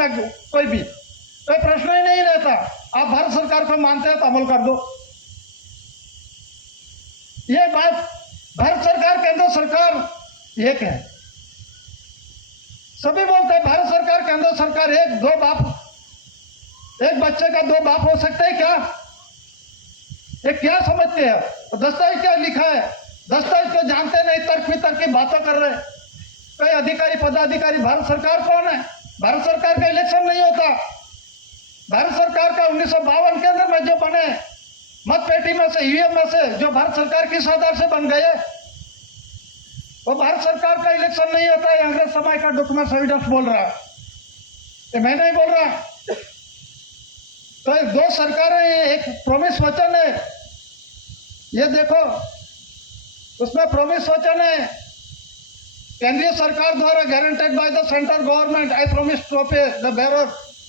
कोई भी कोई प्रश्न ही नहीं रहता। आप भारत सरकार को मानते हो तो अमल कर दो। ये बात भारत सरकार, केंद्र सरकार एक है। सभी बोलते हैं भारत सरकार, केंद्र सरकार एक, दो बाप, एक बच्चे का 2 बाप हो सकते हैं क्या? ये क्या समझते हैं? तो दस्तावेज क्या लिखा है? दस्तावेज को जानते नहीं, तर्क वितर्क की बातें कर रहे हैं। कोई अधिकारी पदाधिकारी, भारत सरकार कौन है? भारत सरकार का इलेक्शन नहीं होता। भारत सरकार का 1952 के अंदर में जो बने मतपेटी में से, ईवीएम में से, जो भारत सरकार किस आधार से बन गए, वो भारत सरकार का इलेक्शन नहीं होता है। अंग्रेज समय का डॉक्यूमेंट एविडेंस बोल रहा है, ये मैं नहीं बोल रहा। तो 2 सरकारें, एक प्रॉमिस वचन है, ये देखो उसमें प्रॉमिस वचन है, केंद्रीय सरकार द्वारा guaranteed by the central government, I promise to pay the bearer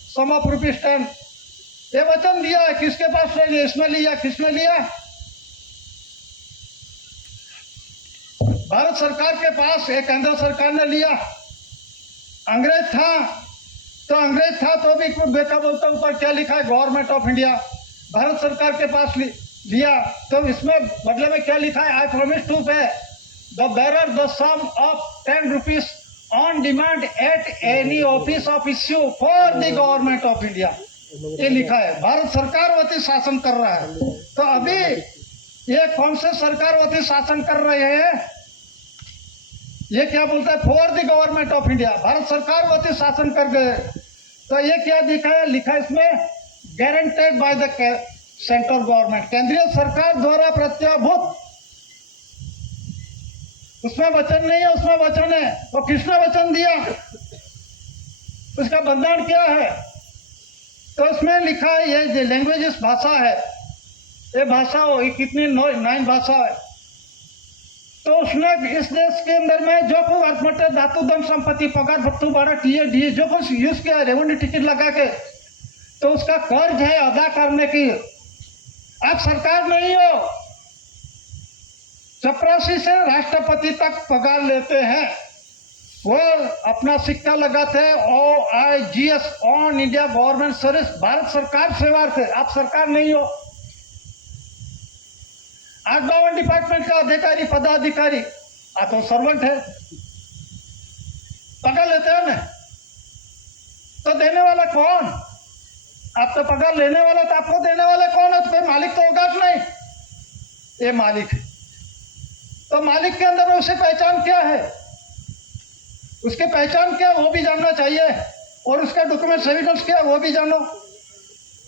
sum of ₹10। ये वचन दिया है, किसके पास ले लिया? इसमें लिया, किसने लिया? भारत सरकार के पास, एक केंद्र सरकार ने लिया। अंग्रेज था तो भी कुछ बेटा बोलता ऊपर क्या लिखा है? Government of India. भारत सरकार के पास लिया तो इसमें बदले में क्या लिखा है? I promise to pay the bearer the sum of ₹10 on demand at any office of issue for the government of India. ये लिखा है, भारत सरकार वती शासन कर रहा है। तो अभी ये कौन से सरकार वती शासन कर रहे हैं? ये क्या बोलता है? For the government of India, Bharat सरकार वती शासन कर गए। तो ये क्या दिखाया? लिखा है इसमें guaranteed by the central government, केंद्रीय सरकार द्वारा प्रत्याभूत। उसमें वचन नहीं है, उसमें वचन है। तो किसने वचन दिया? उसका बंधन क्या है? तो इसमें लिखा है, ये जो लैंग्वेज भाषा है, ये भाषा हो, ये कितनी 9 भाषा है। तो उसने इस देश के अंदर में जो कुछ अर्थमट्य, धातु, धन संपत्ति, पगार, भत्तू, भाड़ा, टीए जो कुछ यूज किया, रेवेन्यू टिकट लगा के, तो उसका कर्ज है अदा करने की। आप सरकार नहीं हो, चपरासी से राष्ट्रपति तक पगार लेते हैं, वो अपना सिक्का लगाते हैं OIGS, on India government service, Bharat सरकार सेवा से। आप सरकार नहीं हो। 8-52 डिपार्टमेंट का अधिकारी पदाधिकारी, आप तो सर्वेंट है, पगार लेते हैं ना। तो देने वाला कौन? आप तो पगार लेने वाला, तो आपको देने वाला कौन है? तो कोई मालिक तो होगा नहीं, ये मालिक है। तो मालिक के अंदर उसे पहचान क्या है? उसकी पहचान क्या है वो भी जानना चाहिए, और उसका डॉक्यूमेंट्स एविडेंस क्या है वो भी जानो।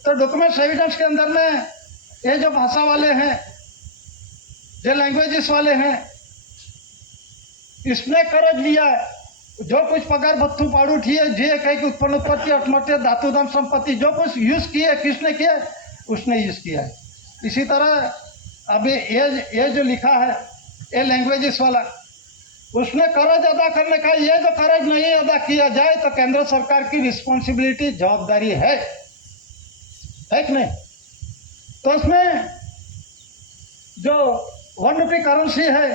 तो डॉक्यूमेंट्स एविडेंस के अंदर में ये जो भाषा वाले हैं, जो लैंग्वेजेस वाले हैं, इसने करज लिया है, जो कुछ पगार भत्थू पाड़ू ठिए जे कहीं उत्पन्न उत्पत्ति अटमत्य धातु धन संपत्ति जो कुछ यूज किए किसने किया, उसने यूज किया है। इसी तरह अभी ये जो लिखा है ये लैंग्वेजेस वाला, उसने कर्ज अदा करने का, ये जो कर्ज नहीं अदा किया जाए तो केंद्र सरकार की रिस्पॉन्सिबिलिटी जवाबदारी है कि नहीं। तो उसमें जो 1 रुपये करेंसी है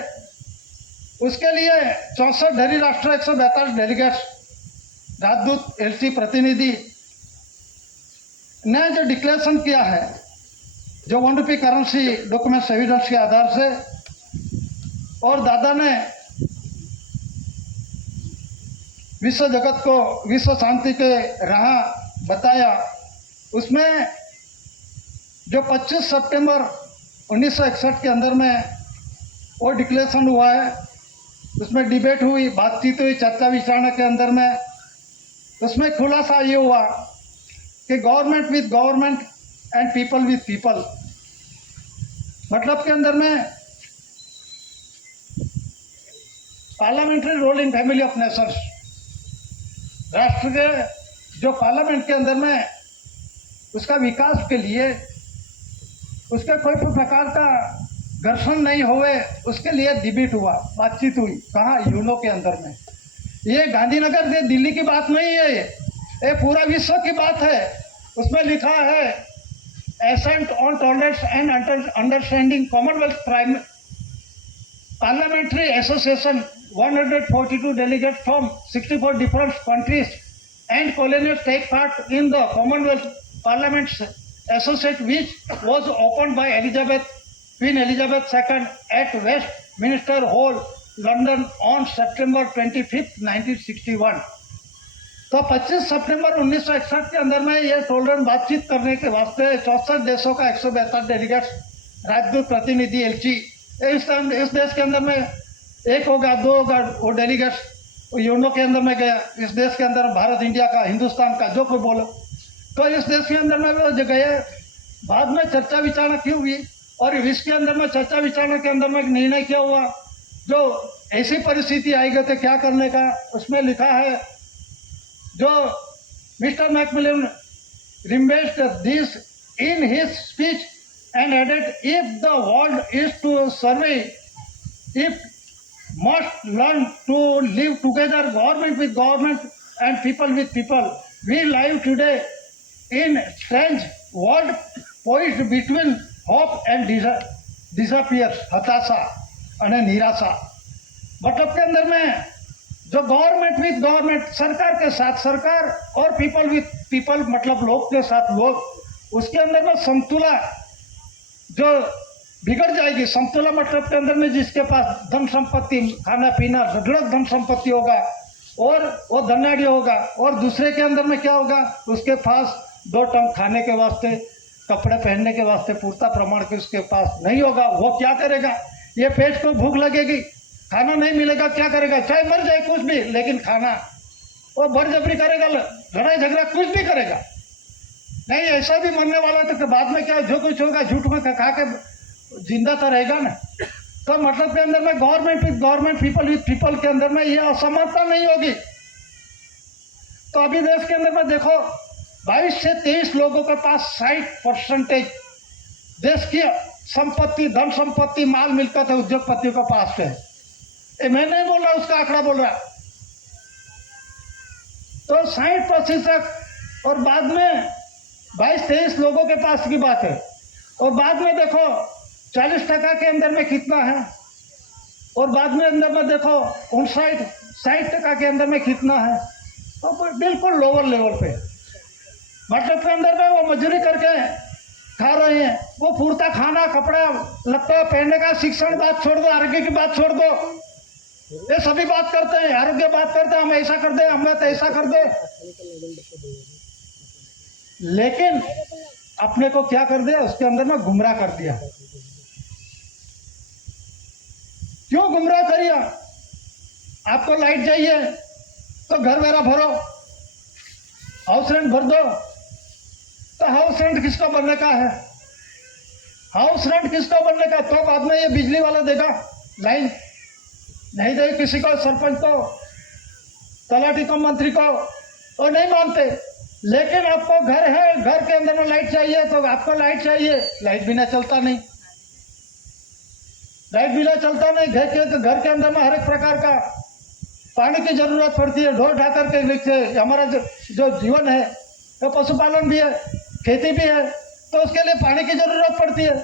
उसके लिए 64 ढेरी राष्ट्र 142 डेलीगेट्स राजदूत एलसी प्रतिनिधि ने जो डिक्लेरेशन किया है, जो 1 रुपये करेंसी डॉक्यूमेंट्स एविडेंस के आधार से, और दादा ने विश्व जगत को विश्व शांति के राह बताया। उसमें जो 25 सितंबर 1961 के अंदर में वो डिक्लेरेशन हुआ है, उसमें डिबेट हुई, बातचीत हुई, चर्चा विचारणा के अंदर में उसमें खुलासा ये हुआ कि government with government and people with people, मतलब के अंदर में parliamentary role in family of nations, राष्ट्र के जो पार्लियामेंट के अंदर में उसका विकास के लिए उसके कोई प्रकार का घर्षण नहीं होवे, उसके लिए डिबेट हुआ, बातचीत हुई। कहाँ? यूनो के अंदर में। ये गांधीनगर से दिल्ली की बात नहीं है, ये पूरा विश्व की बात है। उसमें लिखा है assent on tolerance and understanding commonwealth Parliamentary Association 142 delegates from 64 different countries and colonies take part in the Commonwealth Parliament's Associate, which was opened by Queen Elizabeth II at Westminster Hall, London on September 25, 1961। तो 25 सितंबर 1961 के अंदर में ये टोलरेंस बातचीत करने के वास्ते 64 देशों का 142 डेलीगेट्स राजदूत प्रतिनिधि एलची इस देश के अंदर में एक होगा, दो होगा, वो डेलीगेट्स यूनो के अंदर में गया। इस देश के अंदर भारत, इंडिया का, हिंदुस्तान का, जो कोई बोलो, तो इस देश के अंदर में वो जो गए, बाद में चर्चा विचारणा क्यों हुई, और इसके अंदर में चर्चा विचारणा के अंदर में निर्णय क्या हुआ, जो ऐसी परिस्थिति आएगी तो क्या करने का। उसमें लिखा है, जो mister Macmillan remembered this in his speech and added, if the world is to survey, if must learn to live together, government with government and people with people. We live today in strange world poised between hope and despair, हताशा और निराशा। मतलब के अंदर में जो गवर्नमेंट विद गवर्नमेंट, सरकार के साथ सरकार, और पीपल विद पीपल मतलब लोग के साथ लोग, उसके अंदर में समतुला जो बिगड़ जाएगी। समतुला मतलब के अंदर में जिसके पास धन संपत्ति, खाना पीना, ढुलक धन संपत्ति होगा और वो धनाढ़ होगा, और दूसरे के अंदर में क्या होगा, उसके पास 2 टंक खाने के वास्ते, कपड़े पहनने के वास्ते पूर्ता प्रमाण के उसके पास नहीं होगा। वो क्या करेगा? ये पेट को भूख लगेगी, खाना नहीं मिलेगा, क्या करेगा? चाहे मर जाए कुछ भी, लेकिन खाना, वो बरजबरी करेगा, लड़ाई झगड़ा कुछ भी करेगा नहीं। ऐसा भी मरने वाला है तो बाद में क्या जो कुछ होगा झूठ में खा के जिंदा तो रहेगा ना। तो मतलब के अंदर में government with government, people with people के अंदर में ये असमानता नहीं होगी। तो अभी देश के अंदर में देखो 22 से 23 लोगों के पास 60% देश की संपत्ति, धन संपत्ति, माल मिलकत है उद्योगपतियों के पास है। ये मैं नहीं बोल रहा, उसका आंकड़ा बोल रहा। तो 60%, और बाद में 22-23 लोगों के पास की बात है, और बाद में देखो 40% के अंदर में कितना है, और बाद में अंदर में देखो 59-60% के अंदर में कितना है। तो बिल्कुल लोअर लेवल पे, मतलब के अंदर में वो मजदूरी करके खा रहे हैं। वो पूर्ता खाना, कपड़ा लगता पहनने का, शिक्षण बात छोड़ दो, आरोग्य की बात छोड़ दो, ये सभी बात करते हैं, आरोग्य बात करते हैं, हम ऐसा कर दे, हम तो ऐसा कर दे, लेकिन अपने को क्या कर दिया, उसके अंदर में गुमराह कर दिया। क्यों गुमराह करिए? आपको लाइट चाहिए तो घर मेरा भरो, हाउस रेंट भर दो। तो हाउस रेंट किसको भरने का है? हाउस रेंट किसको भरने का? तो बाद में ये बिजली वाला देगा लाइन, नहीं देगी किसी को, सरपंच को, तलाटी को, मंत्री को, और नहीं मानते। लेकिन आपको घर है, घर के अंदर में लाइट चाहिए तो आपको लाइट चाहिए, लाइट बिना चलता नहीं, लाइट बिना चलता नहीं। घर के अंदर में हर एक प्रकार का पानी की जरूरत पड़ती है। ढोर ढाकर के लिए हमारा जो जीवन है, तो पशुपालन भी है, खेती भी है, तो उसके लिए पानी की जरूरत पड़ती है।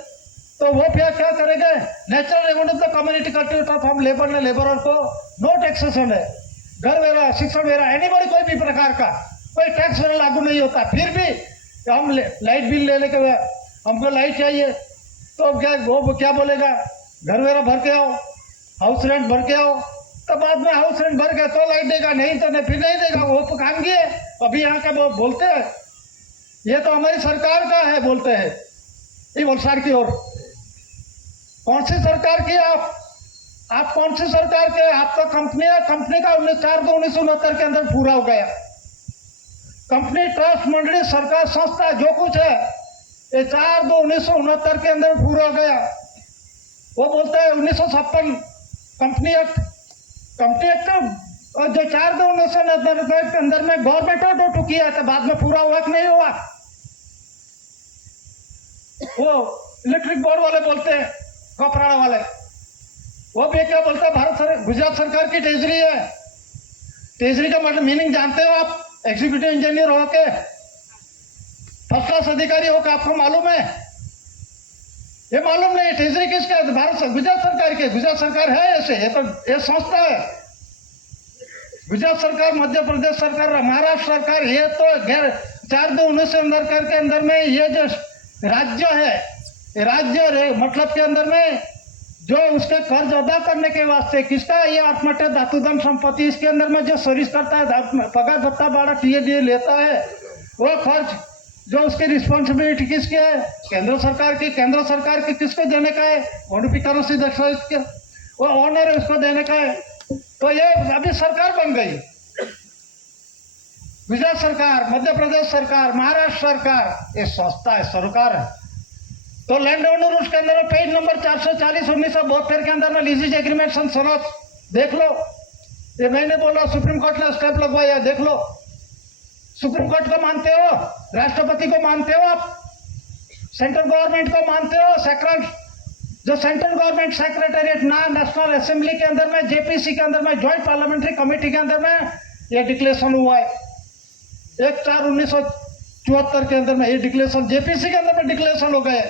तो वो क्या करेंगे? नेचुरल रेवेन्यू तो कम्युनिटी करते हम लेबरर को नो टैक्सेशन है, घर वेरा, शिक्षण वेरा, एनीबॉडी, कोई भी प्रकार का कोई टैक्स वेरा लागू नहीं होता। फिर भी हम लाइट बिल लेने के हमको लाइट चाहिए, तो वो क्या बोलेगा? घर वेरा भर के आओ, हाउस रेंट भर के आओ। तो बाद में हाउस रेंट भर के तो लाइट देगा, नहीं तो नहीं, फिर नहीं देगा। वो तो खानगी है। अभी यहाँ के वो बोलते हैं ये तो हमारी सरकार का है, बोलते हैं ये वलसाड़ की ओर। कौन सी सरकार की? आप कौन सी सरकार के? आप तो कंपनी है, कंपनी का 4/2/1969 के अंदर पूरा हो गया। कंपनी, ट्रस्ट, मंडली, सरकार, संस्था जो कुछ है ये 4/2/1969 के अंदर पूरा हो गया। वो बोलते हैं 1956 कंपनी एक्ट, और जो 4/2/1969 के अंदर में गवर्नमेंट ने किया था, बाद में पूरा हुआ कि नहीं हुआ? वो इलेक्ट्रिक बोर्ड वाले बोलते हैं, कपराड़ा वाले, वो भी क्या बोलते हैं? गुजरात सरकार की ट्रेजरी है। ट्रेजरी का मतलब मीनिंग जानते हो आप? एग्जीक्यूटिव इंजीनियर हो के, फर्स्ट क्लास अधिकारी हो के, आपको मालूम है? ये मालूम नहीं। ट्रेजरी किसका है? गुजरात सरकार की। गुजरात सरकार है ऐसे, ये तो ये संस्था है। गुजरात सरकार, मध्य प्रदेश सरकार, महाराष्ट्र सरकार, ये तो 4/2/1969 के अंदर में ये जो राज्य है, राज्य मतलब के अंदर में जो उसके कर्ज अदा करने के वास्ते किसका ये आत्महत्या धातुधन संपत्ति, इसके अंदर में जो सर्विस करता है, पगार भत्ता भाड़ा टीए लेता है, वो खर्च जो उसकी रिस्पॉन्सिबिलिटी किसकी है? केंद्र सरकार की। केंद्र सरकार की किसको देने का है? मॉडिफिकेशन के वो ऑनर है, उसको देने का है। तो ये अभी सरकार बन गई, गुजरात सरकार, मध्य प्रदेश सरकार, महाराष्ट्र सरकार, ये संस्था है, सरकार है। तो लैंड रेवेन्यू रूल्स के अंदर पेज नंबर 440 1972 के अंदर में लीजेज एग्रीमेंट सनद देख लो। ये मैंने बोला, सुप्रीम कोर्ट ने स्टेप लगवाया, देख लो। सुप्रीम कोर्ट को मानते हो? राष्ट्रपति को मानते हो? आप सेंट्रल गवर्नमेंट को मानते हो? जो central government secretariat national assembly के अंदर में, जेपीसी के अंदर में, ज्वाइंट पार्लियामेंट्री कमेटी के अंदर में ये डिक्लेरेशन हुआ है 1/4/1974 के अंदर में। ये डिक्लेरेशन जेपीसी के अंदर में डिक्लेरेशन हो गए।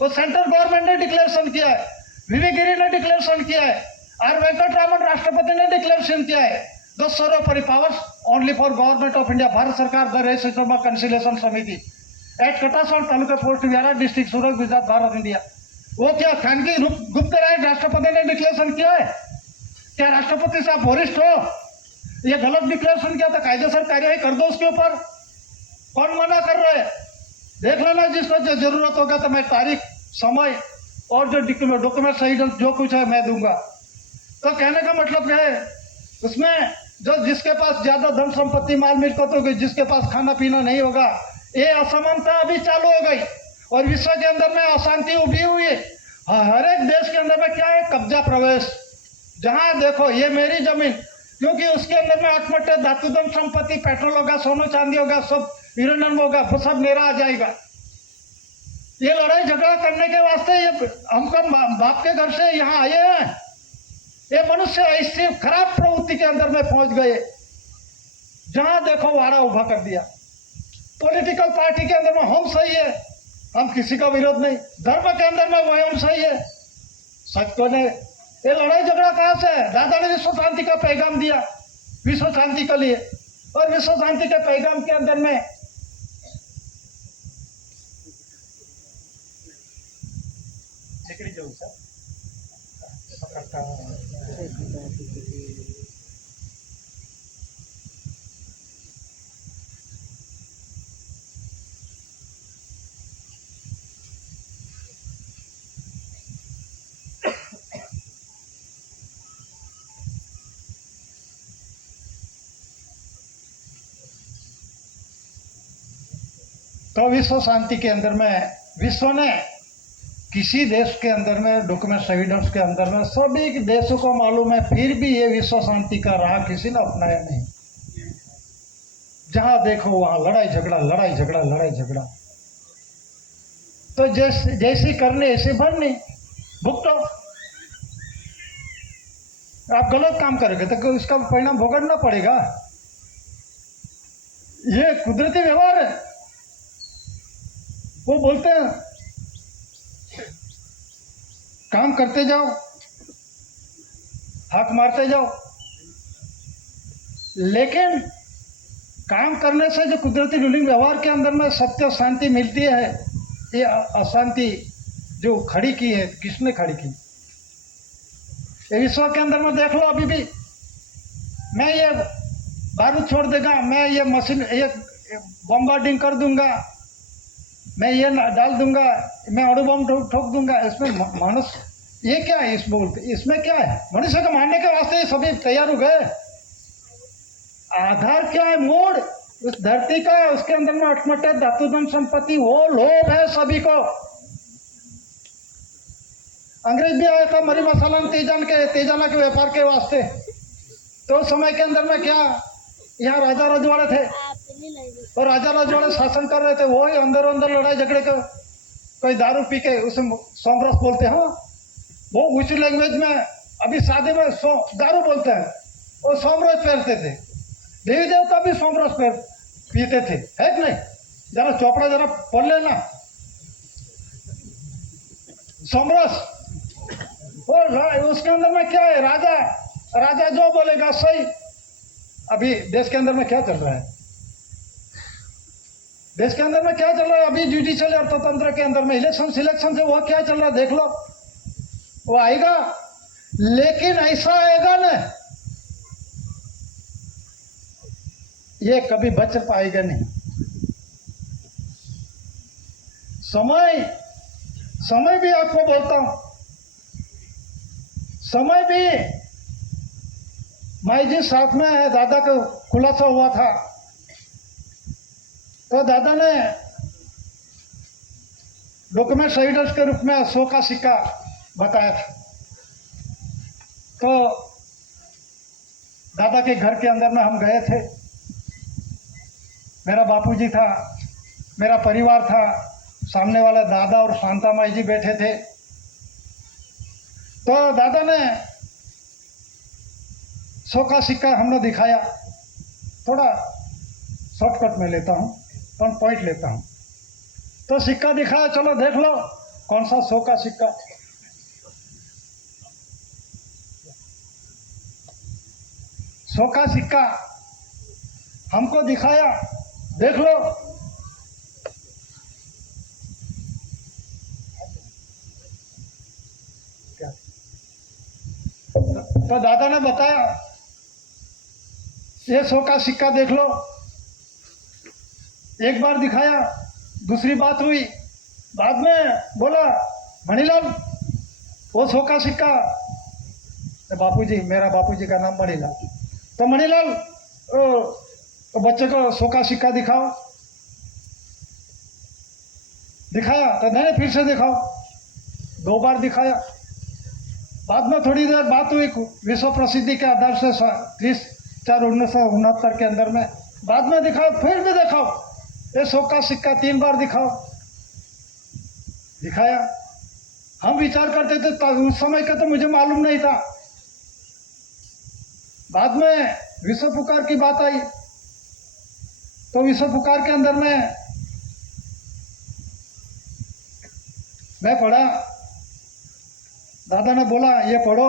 वो सेंट्रल गवर्नमेंट ने डिक्लेरेशन किया है, वीवी गिरी ने डिक्लेरेशन किया है, आर वेंकटरामन राष्ट्रपति ने डिक्लेरेशन किया है। द सर्वोपरि powers only for government of India, Bharat सरकार, द रजिस्ट्रेशन ऑफ कंसिलेशन समिति एट कटासवाड़ तालुका पोस्ट विहारा डिस्ट्रिक्ट सूरत गुजरात भारत इंडिया। वो क्या खानगी गुप्त राय राष्ट्रपति ने डिक्लेरेशन किया है? क्या राष्ट्रपति साहब वरिष्ठ हो? ये गलत डिक्लेरेशन किया था, कायदेसर कार्यवाही कर दो उसके ऊपर। कौन मना कर रहे हैं? देख लेना, जिसको जो जरूरत होगा तो मैं तारीख, समय और जो डॉक्यूमेंट सही जो कुछ है मैं दूंगा। तो कहने का मतलब क्या है? उसमें जो जिसके पास ज्यादा धन संपत्ति, माल मिलकत होगी, जिसके पास खाना पीना नहीं होगा, ये असमानता अभी चालू हो गई और विश्व के अंदर में अशांति उभी हुई है। हर एक देश के अंदर में क्या है? कब्जा प्रवेश। जहां देखो ये मेरी जमीन, क्योंकि उसके अंदर में आत्महत्या धातुधन संपत्ति, पेट्रोल होगा, सोना चांदी होगा, सब यूरेनियम होगा, वो सब मेरा आ जाएगा। ये लड़ाई झगड़ा करने के वास्ते ये हमको बाप के घर से यहाँ आए हैं। ये मनुष्य ऐसी खराब प्रवृत्ति के अंदर में पहुंच गए, जहां देखो वाड़ा उभा कर दिया। पॉलिटिकल पार्टी के अंदर में हम सही है, हम किसी का विरोध नहीं। धर्म के अंदर में वही हम सही है, सच को नहीं। ये लड़ाई झगड़ा कहां से है? दादा ने विश्व शांति का पैगाम दिया, विश्व शांति के लिए, और विश्व शांति के पैगाम के अंदर में तो विश्व शांति के अंदर में विश्व ने किसी देश के अंदर में डॉक्यूमेंट्स एविडेंस के अंदर में सभी देशों को मालूम है, फिर भी ये विश्व शांति का राह किसी ने अपनाया नहीं। जहां देखो वहां लड़ाई झगड़ा लड़ाई झगड़ा लड़ाई झगड़ा। तो जैसी करनी ऐसी भरनी, भुगतो। आप गलत काम करोगे तो उसका परिणाम भुगतना पड़ेगा। ये कुदरती व्यवहार है। वो बोलते हैं काम करते जाओ, हाथ मारते जाओ, लेकिन काम करने से जो कुदरती रूलिंग व्यवहार के अंदर में सत्य शांति मिलती है, ये अशांति जो खड़ी की है, किसने खड़ी की? ये विश्व के अंदर में देख लो। अभी भी मैं ये बारूद छोड़ देगा, मैं ये मशीन ये बम्बार्डिंग कर दूंगा, मैं ये डाल दूंगा, मैं अणु बम ठोक दूंगा, इसमें मनुष्य ये क्या है? इसमें क्या है? मनुष्य को मारने के वास्ते ये सभी तैयार हो गए। आधार क्या है? मूड उस धरती का, उसके अंदर में अटमटे धातु धन संपत्ति, वो लोभ है सभी को। अंग्रेज भी आया था मरी मसाला तेजाना के व्यापार के वास्ते। तो समय के अंदर में क्या, यहाँ राजा रजवाड़े थे और राजा रजवाड़े शासन कर रहे थे। वो ही अंदर अंदर लड़ाई झगड़े के, कोई दारू पी के उसे सोमरस बोलते हैं, वो ऊंची लैंग्वेज में। अभी शादी में दारू बोलते हैं, वो सोमरस पहनते थे। देवी देवता भी सोमरस पीते थे, है कि नहीं? जरा चौपड़ा जरा पढ़ लेना, सोमरस। और उसके अंदर में क्या है? राजा जो बोलेगा सही। अभी देश के अंदर में क्या चल रहा है? देश के अंदर में क्या चल रहा है? अभी जुडिशियल अर्थतंत्र के अंदर में इलेक्शन सिलेक्शन से वो क्या चल रहा है देख लो। वो आएगा, लेकिन ऐसा आएगा ना, ये कभी बच पाएगा नहीं। समय भी आपको बोलता हूं, समय भी माई जी साथ में है। दादा का खुलासा हुआ था, तो दादा ने डॉक्यूमेंट एविडेंस के रूप में 100 का सिक्का बताया था। तो दादा के घर के अंदर में हम गए थे। मेरा बापूजी था, मेरा परिवार था, सामने वाला दादा और शांता माई जी बैठे थे। तो दादा ने 100 का सिक्का हमने दिखाया। थोड़ा शॉर्टकट में लेता हूँ, पर पॉइंट लेता हूँ। तो सिक्का दिखाया, चलो देख लो कौन सा 100 का सिक्का। सौ का सिक्का हमको दिखाया, देख लो। तो दादा ने बताया, ये 100 का सिक्का देख लो। एक बार दिखाया, दूसरी बात हुई, बाद में बोला, मणिलाल वो 100 का सिक्का। बापूजी, मेरा बापूजी का नाम मणिलाल। तो मणिलाल तो बच्चे को 100 का सिक्का दिखाओ। दिखाया तो नहीं, फिर से दिखाओ। 2 बार दिखाया। बाद में थोड़ी देर बात हुई विश्व प्रसिद्धि के आधार से 30/4/1969 के अंदर में। बाद में दिखाओ, फिर भी दिखाओ। ये 100 का सिक्का 3 बार दिखाओ। दिखाया। हम विचार करते थे, तो उस समय का तो मुझे मालूम नहीं था। बाद में विश्व पुकार की बात आई, तो विश्व पुकार के अंदर में मैं पढ़ा। दादा ने बोला ये पढ़ो,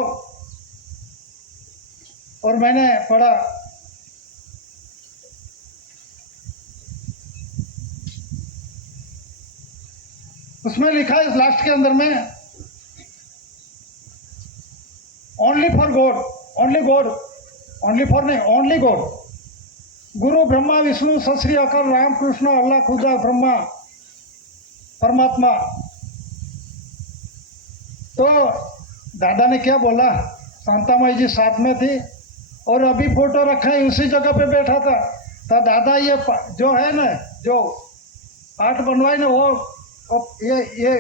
और मैंने पढ़ा। उसमें लिखा है लास्ट के अंदर में, only for God, only God, only for नहीं, ओनली गॉड, गुरु ब्रह्मा विष्णु सत श्री अकाल राम कृष्ण अल्लाह खुदा ब्रह्मा परमात्मा। तो दादा ने क्या बोला, शांता माई जी साथ में थी और अभी फोटो रखा है, उसी जगह पे बैठा था। तो दादा ये जो है ना, जो आठ बनवाई ने वो ये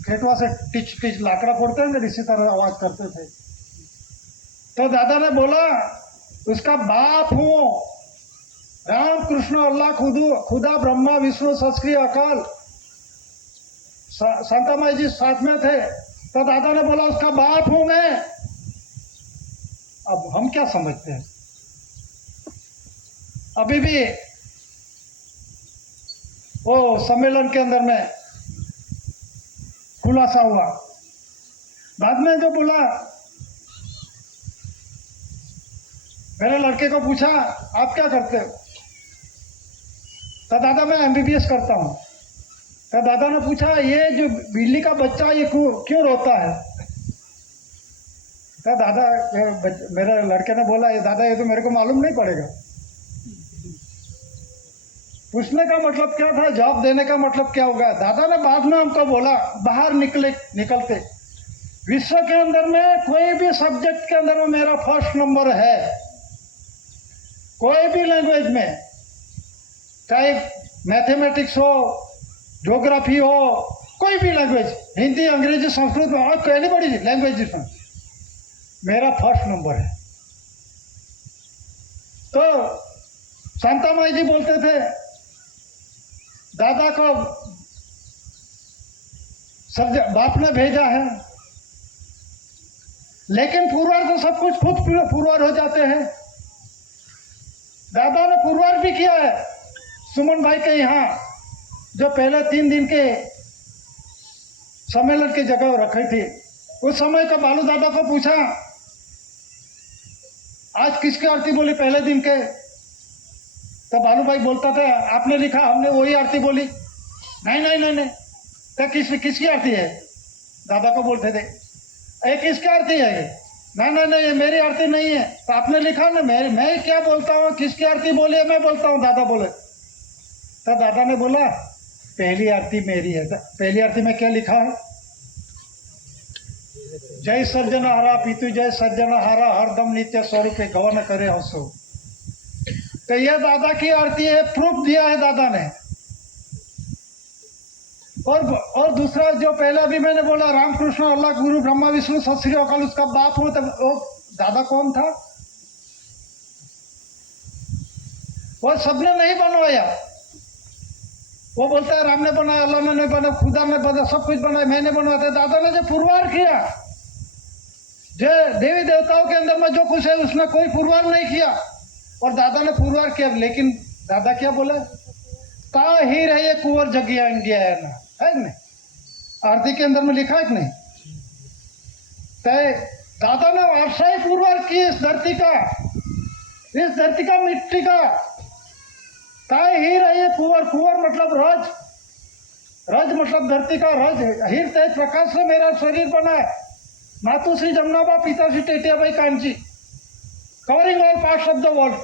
खेतवा से टिच टिच लाकड़ा फोड़ते हैं, इसी तरह आवाज करते थे। तो दादा ने बोला उसका बाप हूँ, राम कृष्ण अल्लाह खुदा ब्रह्मा विष्णु संस्कृत अकाल, शांतामाई जी साथ में थे। तो दादा ने बोला उसका बाप हूं मैं। अब हम क्या समझते हैं, अभी भी वो सम्मेलन के अंदर में खुलासा हुआ। बाद में जो बोला, मेरे लड़के को पूछा आप क्या करते हो, तो दादा मैं एमबीबीएस करता हूँ। तो दादा ने पूछा ये जो बिल्ली का बच्चा ये क्यों रोता है। तो दादा मेरे लड़के ने बोला ये दादा ये तो मेरे को मालूम नहीं पड़ेगा। पूछने का मतलब क्या था, जवाब देने का मतलब क्या होगा। दादा ने बाद में हमको बोला बाहर निकलते विश्व के अंदर में कोई भी सब्जेक्ट के अंदर में मेरा फर्स्ट नंबर है, कोई भी लैंग्वेज में, चाहे मैथमेटिक्स हो, ज्योग्राफी हो, कोई भी लैंग्वेज, हिंदी अंग्रेजी संस्कृत में और कोई बड़ी लैंग्वेज में मेरा फर्स्ट नंबर है। तो शांतामाई जी बोलते थे दादा को बाप ने भेजा है, लेकिन पुरवार तो सब कुछ खुद पुरवार हो जाते हैं। दादा ने पुरवार भी किया है। सुमन भाई के यहाँ जो पहले 3 दिन के सम्मेलन की जगह रखी थी, उस समय का बालू दादा को पूछा आज किसकी आरती बोली पहले दिन के, तो बालू भाई बोलता था आपने लिखा हमने वही आरती बोली। नहीं नहीं नहीं नहीं, तो किसकी आरती है, दादा को बोलते थे ये किसकी आरती है, नहीं नहीं नहीं ये मेरी आरती नहीं है। तो आपने लिखा ना, मैं क्या बोलता हूँ, किसकी आरती बोली है मैं बोलता हूँ, दादा बोले। तो दादा ने बोला पहली आरती मेरी है। पहली आरती में क्या लिखा है, जय सर्जनहारा पीतु जय सर्जनहारा हरदम नित्य स्वरूप गवन करे हंसो। तो यह दादा की आरती है, प्रूफ दिया है दादा ने। और दूसरा जो पहला भी मैंने बोला रामकृष्ण अल्लाह गुरु ब्रह्मा विष्णु संस्कृत अकाल, उसका बाप हो, तो वो दादा कौन था, वो सबने नहीं बनवाया। वो बोलता है राम ने बनाया, अल्लाह ने नहीं बनाया, खुदा ने बनाया, सब कुछ बनाया, मैंने बनवाया। दादा ने जो पुरवार किया, जो देवी देवताओं के अंदर में जो कुछ है उसने कोई पुरवार नहीं किया, और दादा ने पुरवार किया। लेकिन दादा क्या बोला, ता ही रहे कुंवर जगिया है नहीं, आरती के अंदर में लिखा है कि नहीं। तो दादा ने वारसाई पुरवार की इस धरती का मिट्टी का, ताए ही रहिए कुंवर, कुंवर मतलब रज मतलब धरती का रज, हीर तेज प्रकाश से मेरा शरीर बना है। मातु श्री जमुनाबा, पिता Shri Tetiyabai Kanchi, covering all parts of the world.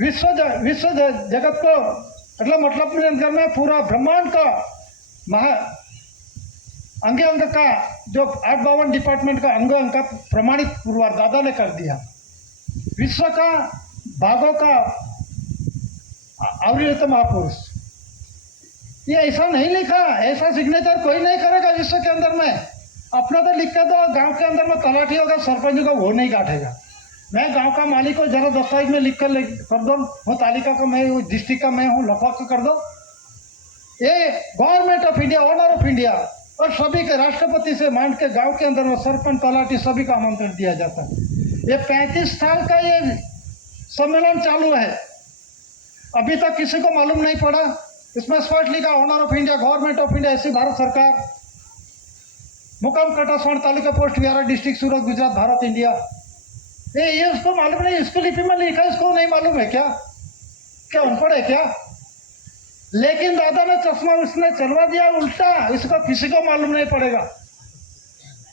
विश्व जगत को मतलब में पूरा ब्रह्मांड का अंग का जो 852 डिपार्टमेंट का अंग का प्रमाणित पुरवार दादा ने कर दिया। विश्व का भागों का अवृत महापुरुष, ये ऐसा नहीं लिखा, ऐसा सिग्नेचर कोई नहीं करेगा विश्व के अंदर में। अपना तो लिख के दो, गांव के अंदर में तलाठी होगा, सरपंच होगा, वो नहीं काटेगा। मैं गांव का मालिक को जरा दस्तावेज में लिख कर दो, वो तालिका का मैं हूँ, डिस्ट्रिक्ट का मैं हूँ, लफाक कर दो। ये government of India, honour of India, और सभी के राष्ट्रपति से मान के गांव के अंदर में सरपंच तलाठी सभी का आमंत्रण दिया जाता है। ये 35 साल का ये सम्मेलन चालू है, अभी तक किसी को मालूम नहीं पड़ा। इसमें स्पष्ट लिखा honour of India, government of India, ऐसी भारत सरकार, मुकाम कटा स्वर्ण तालुका पोस्ट विहारा डिस्ट्रिक्ट सूरत गुजरात भारत इंडिया। ये उसको मालूम नहीं, इसको लिपि में लिखा, इसको नहीं मालूम है क्या अनपढ़ है क्या। लेकिन दादा ने चश्मा उसने चलवा दिया उल्टा, इसको किसी को मालूम नहीं पड़ेगा।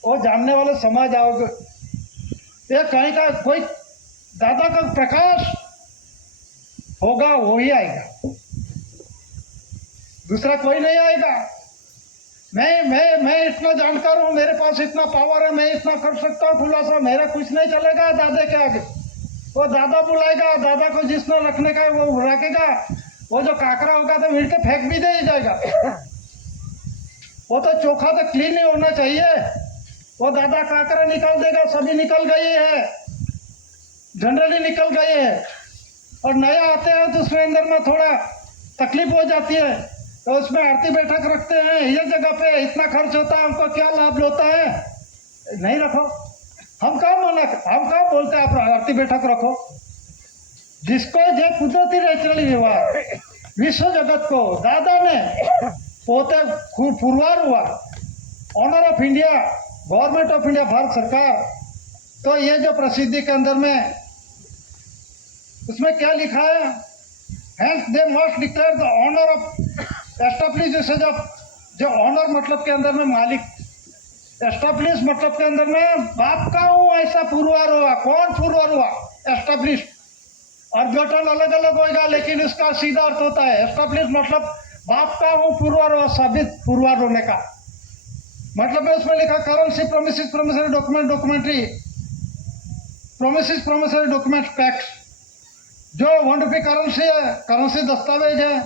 वो जानने वाले समाज आओगे, ये कहीं का कोई दादा का प्रकाश होगा वो ही आएगा, दूसरा कोई नहीं आएगा। मैं इतना जानकार हूँ, मेरे पास इतना पावर है, मैं इतना कर सकता हूँ खुलासा, मेरा कुछ नहीं चलेगा दादा के आगे। वो दादा बुलाएगा, दादा को जिसने रखने का है वो रखेगा, वो जो काकरा होगा तो मिल के फेंक भी दे ही जाएगा। वो तो चोखा तो क्लीन ही होना चाहिए। वो दादा काकरा निकाल देगा, सभी निकल गई है, जनरली निकल गई है, और नया आते हैं तो उसमें अंदर में थोड़ा तकलीफ हो जाती है, तो उसमें आरती बैठक रखते हैं। ये जगह पे इतना खर्च होता है, हमको क्या लाभ होता है? नहीं रखो। हम कहाँ बोलते हैं आप आरती बैठक रखो? जिसको जो कुदरती नेचुरली व्यवहार विश्व जगत को दादा ने पोते पुरवार हुआ, honour of India, government of India, Bharat सरकार। तो ये जो प्रसिद्धि के अंदर में उसमें क्या लिखा है? Hence they must declare the honour of establish, जैसे जो ऑनर मतलब के अंदर में मालिक, एस्टैब्लिश मतलब के अंदर में बाप का हूँ ऐसा पुरवार हुआ। कौन पुरवार हुआ? एस्टैब्लिश। और बेटन अलग अलग होगा, लेकिन इसका सीधा अर्थ होता है एस्टैब्लिश मतलब बाप का हूँ पुरवार हुआ, साबित पुरवार होने का मतलब है। उसमें लिखा currency promises promissory document documentary promises promissory document PACS, जो 1 रुपये करेंसी है, करेंसी दस्तावेज है,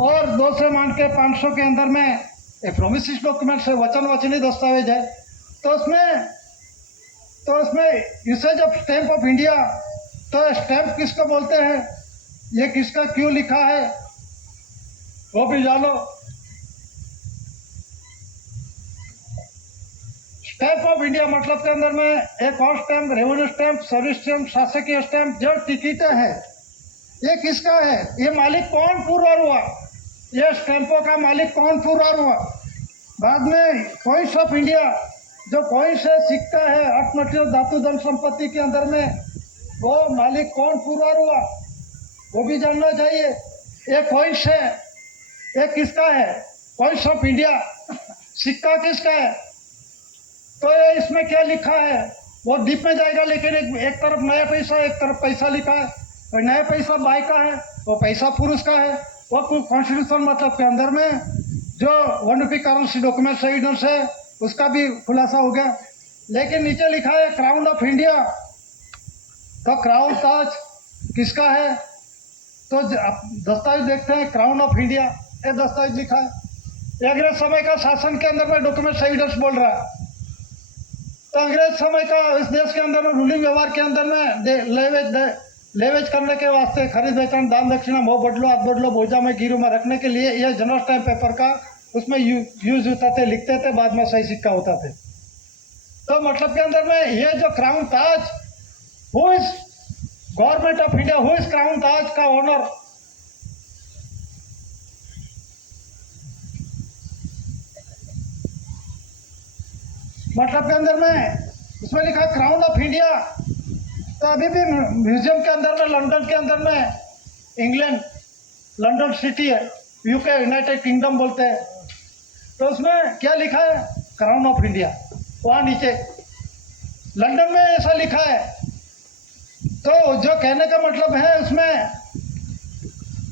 और 2 से मान के 500 के अंदर में ये प्रोमिसेस डॉक्यूमेंट्स है, वचनी दस्तावेज है। तो उसमें usage of stamp of India, तो स्टैंप किसको बोलते हैं, ये किसका क्यों लिखा है वो भी जानो। स्टैंप ऑफ इंडिया मतलब के अंदर में एक और stamp, revenue stamp, service stamp, शासकीय स्टैंप, जो टिकट है, ये किसका है? ये मालिक कौन पुरवार हुआ? ये स्टैंपों का मालिक कौन पुरवार हुआ? बाद में कॉइन्स ऑफ इंडिया, जो कॉइन्स है, सिक्का है, अर्थ मटेरियल, धातु, धन संपत्ति के अंदर में वो मालिक कौन पुरवार हुआ वो भी जानना चाहिए। ये कॉइन्स है, ये किसका है? Coins of India. सिक्का किसका है? तो ये इसमें क्या लिखा है वो डीप में जाएगा, लेकिन एक तरफ नया पैसा, एक तरफ पैसा लिखा है। और नया पैसा बाई का है, वो पैसा पुरुष का है। वो कॉन्स्टिट्यूशन मतलब के अंदर में जो 1 रुपये करेंसी डॉक्यूमेंट एविडेंस है उसका भी खुलासा हो गया। लेकिन नीचे लिखा है क्राउन ऑफ इंडिया, तो क्राउन ताज किसका है? तो दस्तावेज देखते हैं, क्राउन ऑफ इंडिया ये दस्तावेज लिखा है। ये अंग्रेज समय का शासन के अंदर में डॉक्यूमेंट एविडेंस बोल रहा है। तो अंग्रेज समय का इस देश के अंदर में रूलिंग व्यवहार के अंदर में लेवेज करने के वास्ते, खरीद बेचन, दान दक्षिणा, मोह बदलो, हाथ बदलो, बोझा में गिरू में रखने के लिए यह जनरल स्टैम्प पेपर का उसमें यूज होता थे, लिखते थे, बाद में सही सिक्का होता थे। तो मतलब के अंदर में ये जो क्राउन ताज, who is government of India, who is crown ताज का ओनर? मतलब के अंदर में उसमें लिखा क्राउन ऑफ इंडिया। तो अभी भी म्यूजियम के अंदर में, लंदन के अंदर में, इंग्लैंड, लंदन सिटी है, यूके, यूनाइटेड किंगडम बोलते हैं। तो उसमें क्या लिखा है? Crown of India. वहाँ नीचे लंदन में ऐसा लिखा है। तो जो कहने का मतलब है उसमें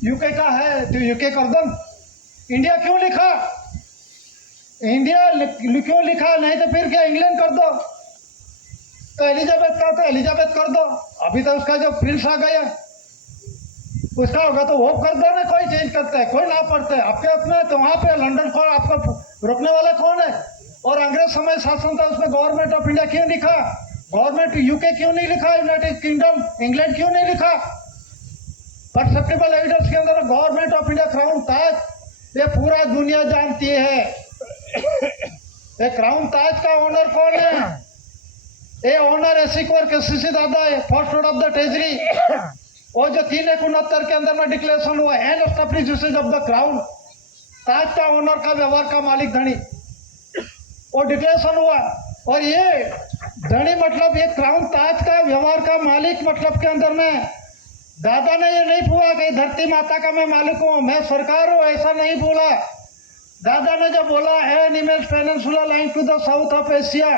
यूके का है तो यूके कर दो, इंडिया क्यों लिखा? इंडिया क्यों लिखा? नहीं तो फिर क्या इंग्लैंड कर दो। तो एलिजाबेथ का तो एलिजाबेथ कर दो। अभी तो उसका जो प्रिंस आ गया उसका होगा तो वो कर दो ना। कोई चेंज करता है, कोई ना पढ़ता है, आपके अपने। तो वहाँ पे लंदन कौन आपको रोकने वाला कौन है? और अंग्रेज समय शासन था, उसमें गवर्नमेंट ऑफ इंडिया क्यों लिखा? गवर्नमेंट यूके क्यों नहीं लिखा? यूनाइटेड किंगडम, इंग्लैंड क्यों नहीं लिखा? परसेप्टेबल एविडेंस के अंदर गवर्नमेंट ऑफ इंडिया, क्राउन ताज, ये पूरा दुनिया जानती है। ये क्राउन ताज का ओनर कौन है? ये ओनर एसिक्वर के सीसी दादा है, first lord of the treasury. और जो 3/69 के अंदर में डिक्लेरेशन हुआ, and establish usage of the crown ताज का ओनर का व्यवहार का मालिक धनी, और डिक्लेरेशन हुआ। और ये धनी मतलब ये क्राउन ताज का व्यवहार का मालिक मतलब के अंदर में दादा ने ये नहीं बोला कि धरती माता का मैं मालिक हूँ, मैं सरकार हूँ, ऐसा नहीं बोला। दादा ने जो बोला an immense peninsula lying to the south of Asia,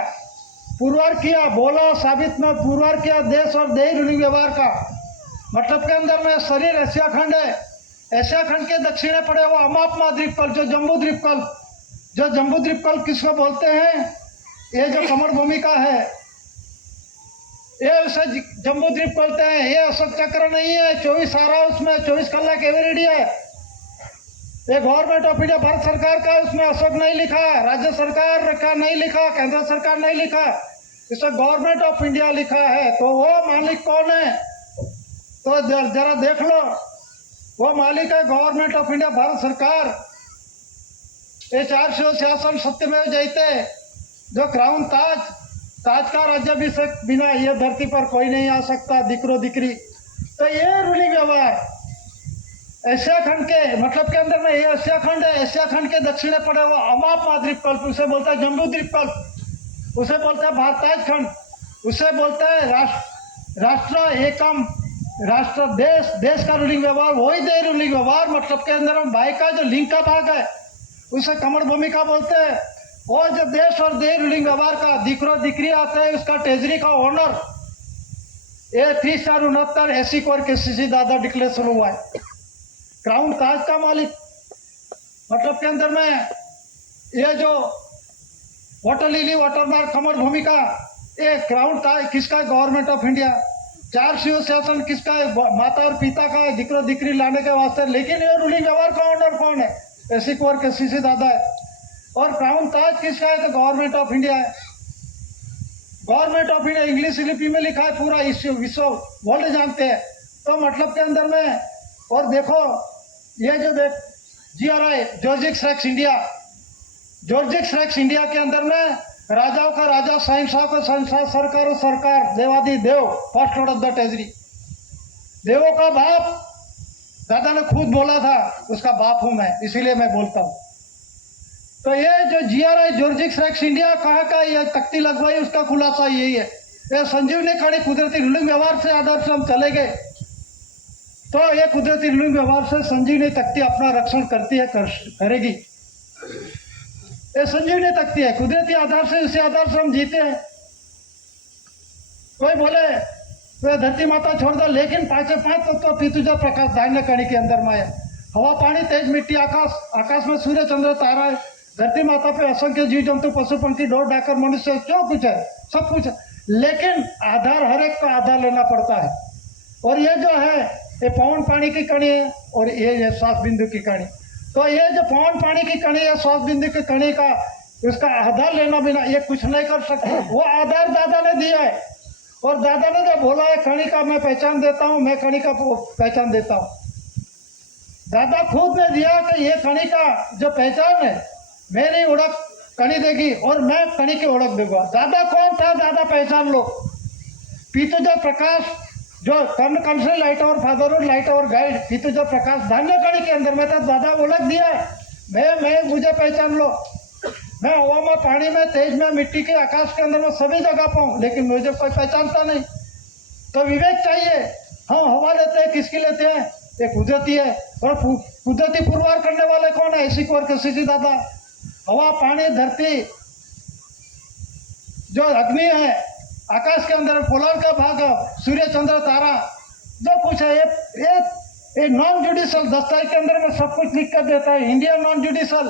पुरवार किया, बोला, साबित में पुरवार किया देश और देही रूलिंग व्यवहार का मतलब के अंदर में शरीर एशिया खंड है। एशिया खंड के दक्षिणे पड़े हुआ अमापमा द्वीपकल्प, जो जम्बू द्वीपकल्प, जो जम्बू द्वीपकल्प किसको बोलते हैं? ये जो कमर भूमि का है, ये उसे जम्बू द्वीप बोलते हैं। ये अशोक चक्र नहीं है, 24 आरा उसमें 24 कलाक एवरीडे है। ये गवर्नमेंट ऑफ इंडिया भारत सरकार का, उसमें अशोक नहीं लिखा, राज्य सरकार का नहीं लिखा, केंद्र सरकार नहीं लिखा, इसमें गवर्नमेंट ऑफ इंडिया लिखा है। तो वो मालिक कौन है? तो जरा देख लो, वो मालिक है गवर्नमेंट ऑफ इंडिया भारत सरकार। ये 400 शासन सत्यमेव जयते, जो क्राउन ताज का राज्याभिषेक बिना ये धरती पर कोई नहीं आ सकता, दिकरो दिकरी। तो ये रूलिंग व्यवहार एशिया खंड के मतलब के अंदर में, ये एशिया खंड है, एशिया खंड के दक्षिण पड़े वो अमाप महाद्वीपकल्प, उसे बोलता है जम्बू द्वीपकल्प, उसे बोलता है भारताज खंड, उसे बोलता है राष्ट्र एकम, राष्ट्र देश का रूलिंग व्यवहार, वही दे रूलिंग व्यवहार मतलब के अंदर में भाई का जो लिंग का भाग है उसे कमर भूमिका बोलते हैं। और जो देश और दे रूलिंग व्यवहार का दिकरो दिकरी आता है, उसका टेजरी का ओनर ये 369 एसी कोर के सीसी दादा डिक्लेरेशन हुआ है। क्राउन ताज का मालिक मतलब के अंदर में ये जो वाटर लिली वाटरमार्क कमर भूमिका, ये क्राउन ताज किसका? Government of India. 4 शिव शासन किसका है? माता और पिता का है, दिकरो दिकरी लाने के वास्ते। लेकिन ये रूलिंग व्यवहार का ओनर कौन है? एसी कोर के सीसी दादा है। और क्राउन ताज किसका है? तो गवर्नमेंट ऑफ इंडिया है। गवर्नमेंट ऑफ इंडिया इंग्लिश लिपि में लिखा है, पूरा विश्व वर्ल्ड जानते हैं। तो मतलब के अंदर में, और देखो ये जो देख GRI जॉर्जिक्स रेक्स इंडिया, जॉर्जिक्स रेक्स इंडिया के अंदर में राजाओं का राजा, शहंशाह का शहंशाह, सरकारों सरकार, देवादी देव, first lord of the treasury, देवों का बाप। दादा ने खुद बोला था उसका बाप हूं मैं, इसीलिए मैं बोलता हूं। तो ये जो GRI जॉर्जिक्स रेक्स इंडिया कहाँ का ये तख्ती लगवाई, उसका खुलासा यही है। ये संजीवनी खड़ी कुदरती रूलिंग व्यवहार से आदर्श से हम चले गए, तो ये कुदरती रूलिंग व्यवहार से संजीवनी तख्ती अपना रक्षण करती है, करेगी। ये संजीवनी तख्ती है, कुदरती आधार से, इसी आधार से हम जीते हैं। कोई बोले तो धरती माता छोड़ दो, लेकिन 5 तत्व पितुजा प्रकाश धान्य कणी के अंदर में है। हवा पानी तेज मिट्टी आकाश, आकाश में सूर्य चंद्र तारा है। धरती माता पे असंख्य जीव जंतु पशु पंखी ढोर डाकर मनुष्य जो कुछ है, सब कुछ है। लेकिन आधार हर एक का आधार लेना पड़ता है। और ये जो है ये पवन पानी की कणी है, और ये श्वास बिंदु की कणी। तो ये जो पवन पानी की कणी है, श्वास बिंदु की कणी का, उसका आधार लेना बिना ये कुछ नहीं कर सकते। वो आधार दादा ने दिया है, और दादा ने जो बोला है कणी का मैं पहचान देता हूँ, मैं कणी का पहचान देता हूँ। दादा खुद ने दिया कि ये कणी का जो पहचान है, मेरी ओळख कणी देगी और मैं कणी की ओळख दूंगा। दादा कौन था? दादा पहचान लो। पितुजा प्रकाश जो कर्ण कंस लाइट और फादर लाइट और गाइड, पितुजा प्रकाश धान्य कणी के अंदर में था। दादा ओळख दिया मैं मुझे पहचान लो। मैं हवा में, पानी में, तेज में, मिट्टी के, आकाश के अंदर में सभी जगह पाऊँ, लेकिन मुझे कोई पहचानता नहीं। तो विवेक चाहिए। हम हवा लेते हैं, किसकी लेते हैं? ये कुदरती है। और कुदरती पुरवार करने वाले कौन है? एसी कोर के सीसी दादा। हवा पानी धरती जो अग्नि है, आकाश के अंदर पोलर का भाग, सूर्य चंद्र तारा, जो कुछ है ये नॉन जुडिशियल दस्तावेज के अंदर में सब कुछ लिख कर देता है। इंडिया नॉन जुडिशियल,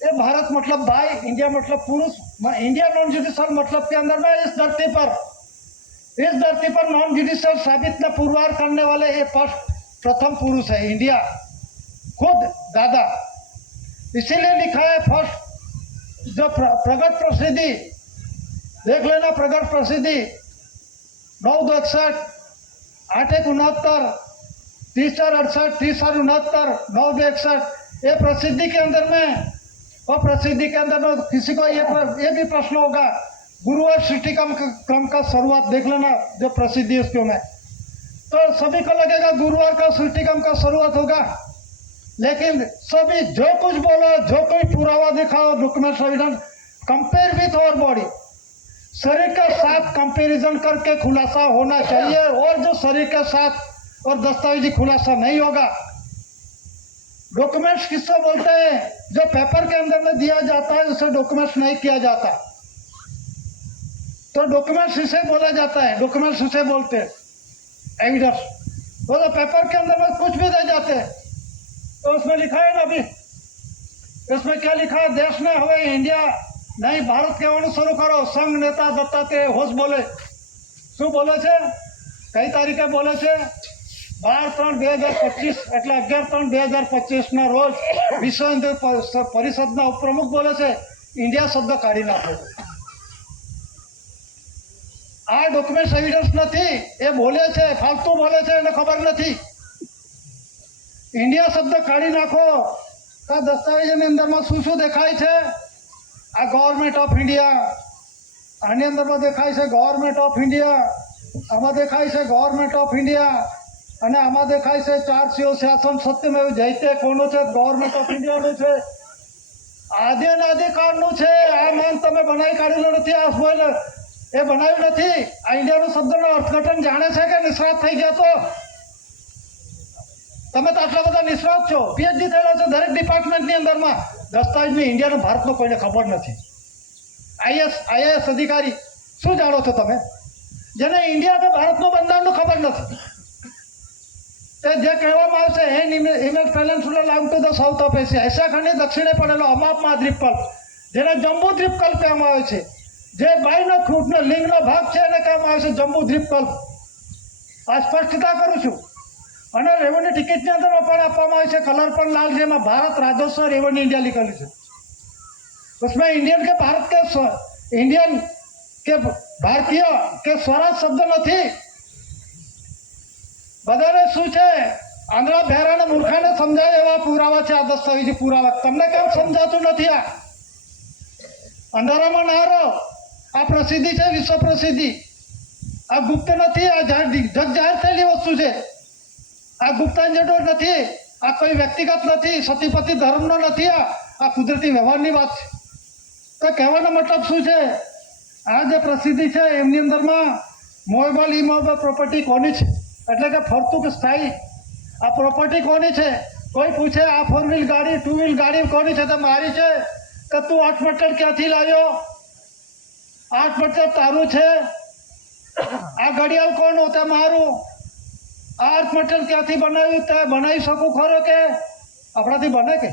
ये भारत मतलब भाई, इंडिया मतलब पुरुष। इंडिया नॉन जुडिशियल मतलब के अंदर में इस धरती पर नॉन जुडिशियल साबित न पुरवार करने वाले ये प्रथम पुरुष है इंडिया, खुद दादा। इसीलिए लिखा है फर्स्ट जो प्रगट प्रसिद्धि, देख लेना प्रगट प्रसिद्धि 9/2/61, 8/1/69, 30/68, 30/69, 9/61। ये प्रसिद्धि के अंदर में, और प्रसिद्धि के अंदर में किसी को ये भी प्रश्न होगा, गुरुवार सृष्टि क्रम का शुरुआत देख लेना जो प्रसिद्धि उसके में, तो सभी को लगेगा गुरुवार का सृष्टि क्रम का शुरुआत होगा। लेकिन सभी जो कुछ बोलो, जो कोई पुरावा दिखाओ, डॉक्यूमेंट एविडेंस, कंपेयर विथ और बॉडी, शरीर के साथ कंपैरिजन करके खुलासा होना चाहिए। और जो शरीर के साथ और दस्तावेजी खुलासा नहीं होगा, डॉक्यूमेंट्स किससे बोलते हैं? जो पेपर के अंदर में दिया जाता है उसे डॉक्यूमेंट्स नहीं किया जाता, तो डॉक्यूमेंट्स इसे बोला जाता है, डॉक्यूमेंट्स उसे बोलते हैं एविडेंस। तो पेपर के अंदर में कुछ भी दे जाते हैं, तो उसमें लिखा है ना, अभी इसमें क्या लिखा है? देश में हुए इंडिया नहीं भारत के शुरू करो। संघ नेता दत्तात्रेय होश बोले, शू बोले छे? कई तारीखे बोले छे? 12/3/2025 એટલે 11/3/2025 રોજ વિશ્વ હિન્દુ પરિષદના ઉપપ્રમુખ બોલે છે ઇન્ડિયા શબ્દ કાઢી નાખો. આ ડોક્યુમેન્ટ એવિડન્સ નથી, એ બોલે છે, ફાલતુ બોલે છે, એને ખબર નથી. ઇન્ડિયા શબ્દ કાઢી નાખો. આ દસ્તાવેજની અંદરમાં શું શું દેખાય છે? આ ગવર્મેન્ટ ઓફ ઇન્ડિયા, આની અંદરમાં દેખાય છે ગવર્મેન્ટ ઓફ ઇન્ડિયા, આમાં દેખાય છે ગવર્મેન્ટ ઓફ ઇન્ડિયા, અને આમાં દેખાય છે 4 શિવ શાસન સત્યમેવ જયતે કોનું છે? ગવર્મેન્ટ ઓફ ઇન્ડિયાનું છે. આદિ અનાદિકાળનું છે. આ માન તમે બનાવી કાઢેલું નથી. આ બોલે એ બનાવ્યું નથી. આ ઇન્ડિયાનો શબ્દનો અર્થઘટન જાણે છે કે નિષ્ણાત થઈ ગયા? તો તમે તો આટલા બધા નિષ્ણાત છો, પીએચડી થયેલા છો દરેક ડિપાર્ટમેન્ટની અંદરમાં. દસ્તાવેજની ઇન્ડિયાનો ભારતનો કોઈને ખબર નથી. આઈએએસ અધિકારી શું જાણો છો તમે, જેને ઇન્ડિયા કે ભારતનું બંધારણનું ખબર નથી? તે જે કહેવામાં આવશે હિમેશ peninsula long to the south of Asia, Asia ખંડની દક્ષિણે પડેલો અમાપમાં દ્વીપકલ્પ, જેને જમ્બુ દ્વીપકલ્પ કહેવામાં આવે છે. જે 22 ફૂટનો લિંગનો ભાગ છે એને કહેવામાં આવે છે જમ્બુ દ્વીપકલ્પ. આ સ્પષ્ટતા કરું છું. અને રેવન્યુ ટિકિટની અંદર પણ આપવામાં આવે છે કલર પણ લાલ, જેમાં ભારત રાજસ્વ रेवेन्यू इंडिया लिखेલું છે. उसमें इंडियन के भारत के इंडियन के भारतीय के स्वराज शब्द નથી. બધાને શું છે? આંધળા બહેરાને મૂર્ખાને સમજાય એવા પુરાવા છે. આ દસ્તાવેજી પુરાવા તમને કેમ સમજાતું નથી? આ અંધારામાં ના રહો. આ પ્રસિદ્ધિ છે, વિશ્વ પ્રસિદ્ધિ. આ ગુપ્ત નથી. આ જગ જાહેર થયેલી વસ્તુ છે. આ ગુપ્તાંજનો નથી. આ કોઈ વ્યક્તિગત નથી. સતીપતિ ધર્મનો નથી. આ કુદરતી વ્યવહારની વાત છે. તો કહેવાનો મતલબ શું છે? આ જે પ્રસિદ્ધિ છે એમની અંદરમાં મોવેબલ ઇમોવેબલ પ્રોપર્ટી કોની છે? એટલે કે ફરતું કે સ્થાયી આ પ્રોપર્ટી કોની છે? કોઈ પૂછે આ 4 વ્હીલ ગાડી 2 વ્હીલ ગાડી કોની છે? તો મારી છે. કે તું 8 મટીરિયલ ક્યાંથી લાવ્યો? 8 મટીરિયલ તારું છે. આ ઘડિયાળ કોનું? તે મારું. આ 8 મટીરિયલ ક્યાંથી બનાવ્યું? તે બનાવી શકું ખરો કે? આપણાથી બને કે?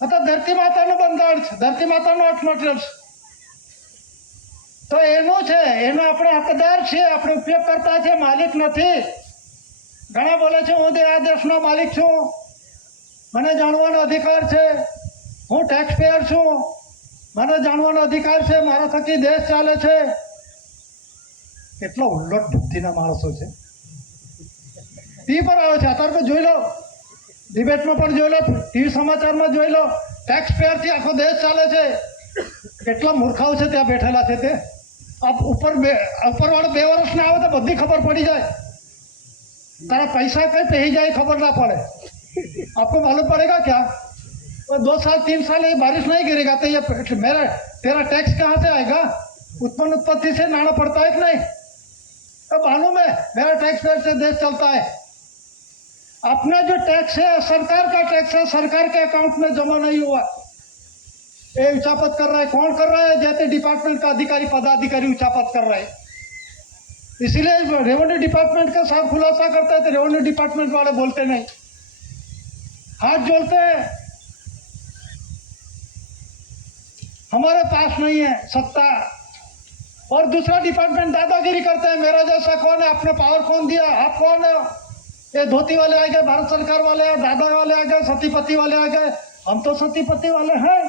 તો ધરતી માતાનું બંધારણ છે, ધરતી માતાનું 8 મટીરિયલ છે. તો એનું છે, એનો આપણે હકદાર છીએ, આપણે ઉપયોગ કરતા છે, માલિક નથી. ઘણા બોલે છે હું આ દેશનો માલિક છું, મને જાણવાનો અધિકાર છે, હું ટેક્સ પેયર છું, મને જાણવાનો અધિકાર છે, મારા થકી દેશ ચાલે છે. કેટલા ઉલ્લટ બુદ્ધિના માણસો છે. ટીવી પર આવે છે, અત્યારે તો જોઈ લો, ડિબેટમાં પણ જોઈ લો, ટીવી સમાચારમાં જોઈ લો, ટેક્સ પેયરથી આખો દેશ ચાલે છે. કેટલા મૂર્ખાઓ છે ત્યાં બેઠેલા છે. તે ઉપરવાળો 2 વર્ષ ના આવે તો બધી ખબર પડી જાય. तारा पैसा कहीं पे ही जाए खबर ना पड़े, आपको मालूम पड़ेगा क्या? वो 2 साल 3 साल ये बारिश नहीं गिरेगा तो ये तेरा टैक्स कहाँ से आएगा? उत्पत्ति से लाना पड़ता है कि नहीं? तो मालूम है मेरा टैक्स पेयर से देश चलता है. अपना जो टैक्स है सरकार का टैक्स है, सरकार के अकाउंट में जमा नहीं हुआ, ये उचापत कर रहा है. कौन कर रहा है? जैसे डिपार्टमेंट का अधिकारी पदाधिकारी उचापत कर रहा है. इसीलिए रेवेन्यू डिपार्टमेंट का साफ खुलासा करता है तो रेवेन्यू डिपार्टमेंट वाले बोलते नहीं, हाथ जोड़ते हैं. हमारे पास नहीं है सत्ता. और दूसरा डिपार्टमेंट दादागिरी करते हैं. मेरा जैसा कौन है? आपने पावर कौन दिया? आप कौन है? ये धोती वाले आ गए, भारत सरकार वाले आ, दादा वाले आ गए, सतीपति वाले आ गए. हम तो सतीपति वाले हैं,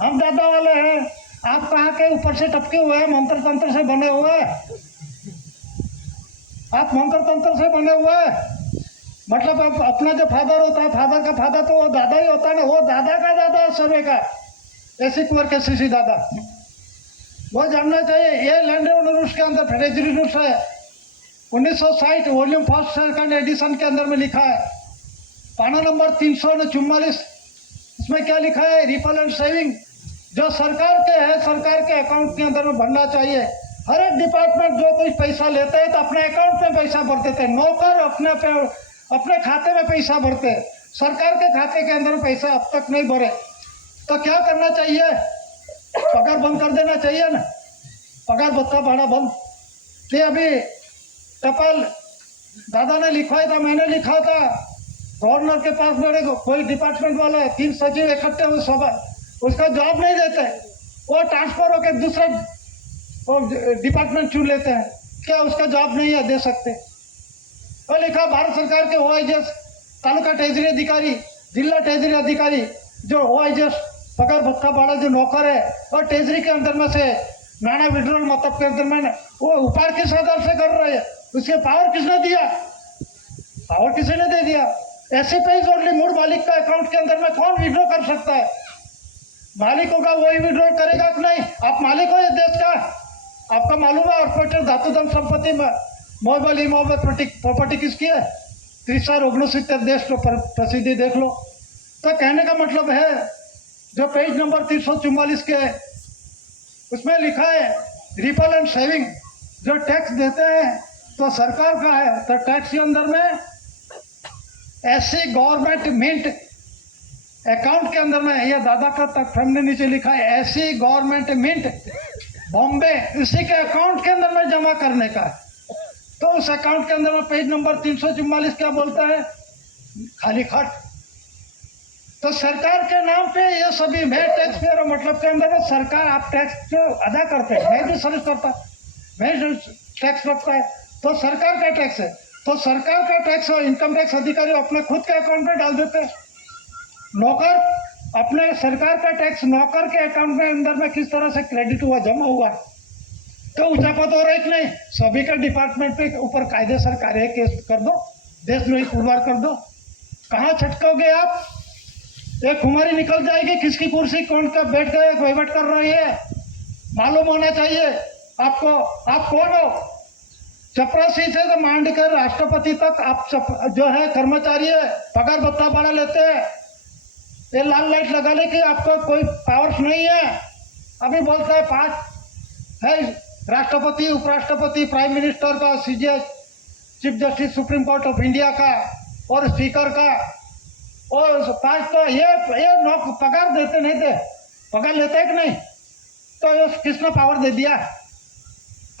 हम दादा वाले हैं. आप कहाँ के ऊपर से टपके हुए हैं, मंत्र तंत्र से बने हुए हैं. आप मंत्र तंत्र से बने हुए हैं. मतलब आप अपना जो फादर होता है, फादर का फादर तो वो दादा ही होता है ना, वो दादा का दादा सर्वे का ऐसी कुंवर के सीसी दादा. वो जानना चाहिए. ये लैंड रेवेन्यू रूल्स के अंदर ट्रेजरी रूल्स है 1960 वॉल्यूम 1 सेकंड एडिशन के अंदर में लिखा है, पाना नंबर 344. इसमें क्या लिखा है? रिपल एंड सेविंग जो सरकार के है, सरकार के अकाउंट के अंदर में भरना चाहिए. हर एक डिपार्टमेंट जो कोई पैसा लेते हैं तो अपने अकाउंट में पैसा भरते थे. नौकर अपने खाते में पैसा भरते हैं, सरकार के खाते के अंदर पैसा अब तक नहीं भरे. तो क्या करना चाहिए? पगार बंद कर देना चाहिए ना, पगार भत्ता भाड़ा बंद. ये अभी टपाल दादा ने लिखवाया था, मैंने लिखा था, गवर्नर के पास मेरे कोई डिपार्टमेंट वाला 3 सचिव इकट्ठे हुए, सभा उसका जवाब नहीं देते, वो ट्रांसफर होकर दूसरा डिपार्टमेंट चुन लेते हैं. क्या उसका जवाब नहीं है दे सकते? और लिखा भारत सरकार के OIGS, तालुका ट्रेजरी अधिकारी, जिला ट्रेजरी अधिकारी, जो OIGS पगार भत्ता वाला जो नौकर है, और ट्रेजरी के अंदर में से नाना विड्रॉल मतलब के अंदर में वो उपाड़ किस आधार से कर रहे हैं, उसके पावर किसने दिया? पावर किसी ने दे दिया। ऐसे पेज ओनली मूड मालिक का अकाउंट के अंदर में कौन विड्रॉ कर सकता है? मालिक होगा वही विड्रॉ करेगा कि नहीं? आप मालिक हो ये देश का, आपका मालूम है? और धातु धन संपत्ति में मोबाइल प्रॉपर्टी किसकी है? 369 देश को प्रसिद्धि देख लो। तो कहने का मतलब है, जो पेज नंबर 344 के है उसमें लिखा है रिपल एंड सेविंग, जो टैक्स देते हैं तो सरकार का है, तो टैक्स के अंदर में ऐसी गवर्नमेंट मिंट अकाउंट के अंदर में, यह दादा का तक हमने नीचे लिखा है ऐसी गवर्नमेंट मिंट बॉम्बे, इसी के अकाउंट के अंदर में जमा करने का है। तो उस अकाउंट के अंदर में पेज नंबर 344 क्या बोलता है? खाली खट। तो सरकार के नाम पे ये सभी, मैं टैक्स पेयर मतलब के अंदर में सरकार, आप टैक्स जो अदा करते हैं, मैं भी सर्विस करता, मैं टैक्स रखता है, तो सरकार का टैक्स है, तो सरकार का टैक्स इनकम टैक्स अधिकारी अपने खुद के अकाउंट में डाल देते हैं। नौकर अपने सरकार का टैक्स नौकर के अकाउंट में अंदर में किस तरह से क्रेडिट हुआ, जमा हुआ, तो उचापत हो रहा है कि नहीं? सभी का डिपार्टमेंट पे ऊपर कायदेसर कार्य केस कर दो, देशद्रोही पुरवार कर दो। कहाँ छटकोगे आप? एक खुमारी निकल जाएगी, किसकी कुर्सी कौन का बैठ गए वहीवट कर रही है, मालूम होना चाहिए आपको। आप कौन हो? चपरासी से तो मांड कर राष्ट्रपति तक आप जो है कर्मचारी है, पगार भत्ता बड़ा लेते हैं। ये लाल लाइट लगाने की आपको कोई पावर्स नहीं है। अभी बोलता है 5 है राष्ट्रपति, उपराष्ट्रपति, प्राइम मिनिस्टर का, CJ chief justice supreme court of India का, और स्पीकर का, और 5 तो ये पगार देते नहीं थे, पगार लेते है कि नहीं? तो किसने पावर दे दिया?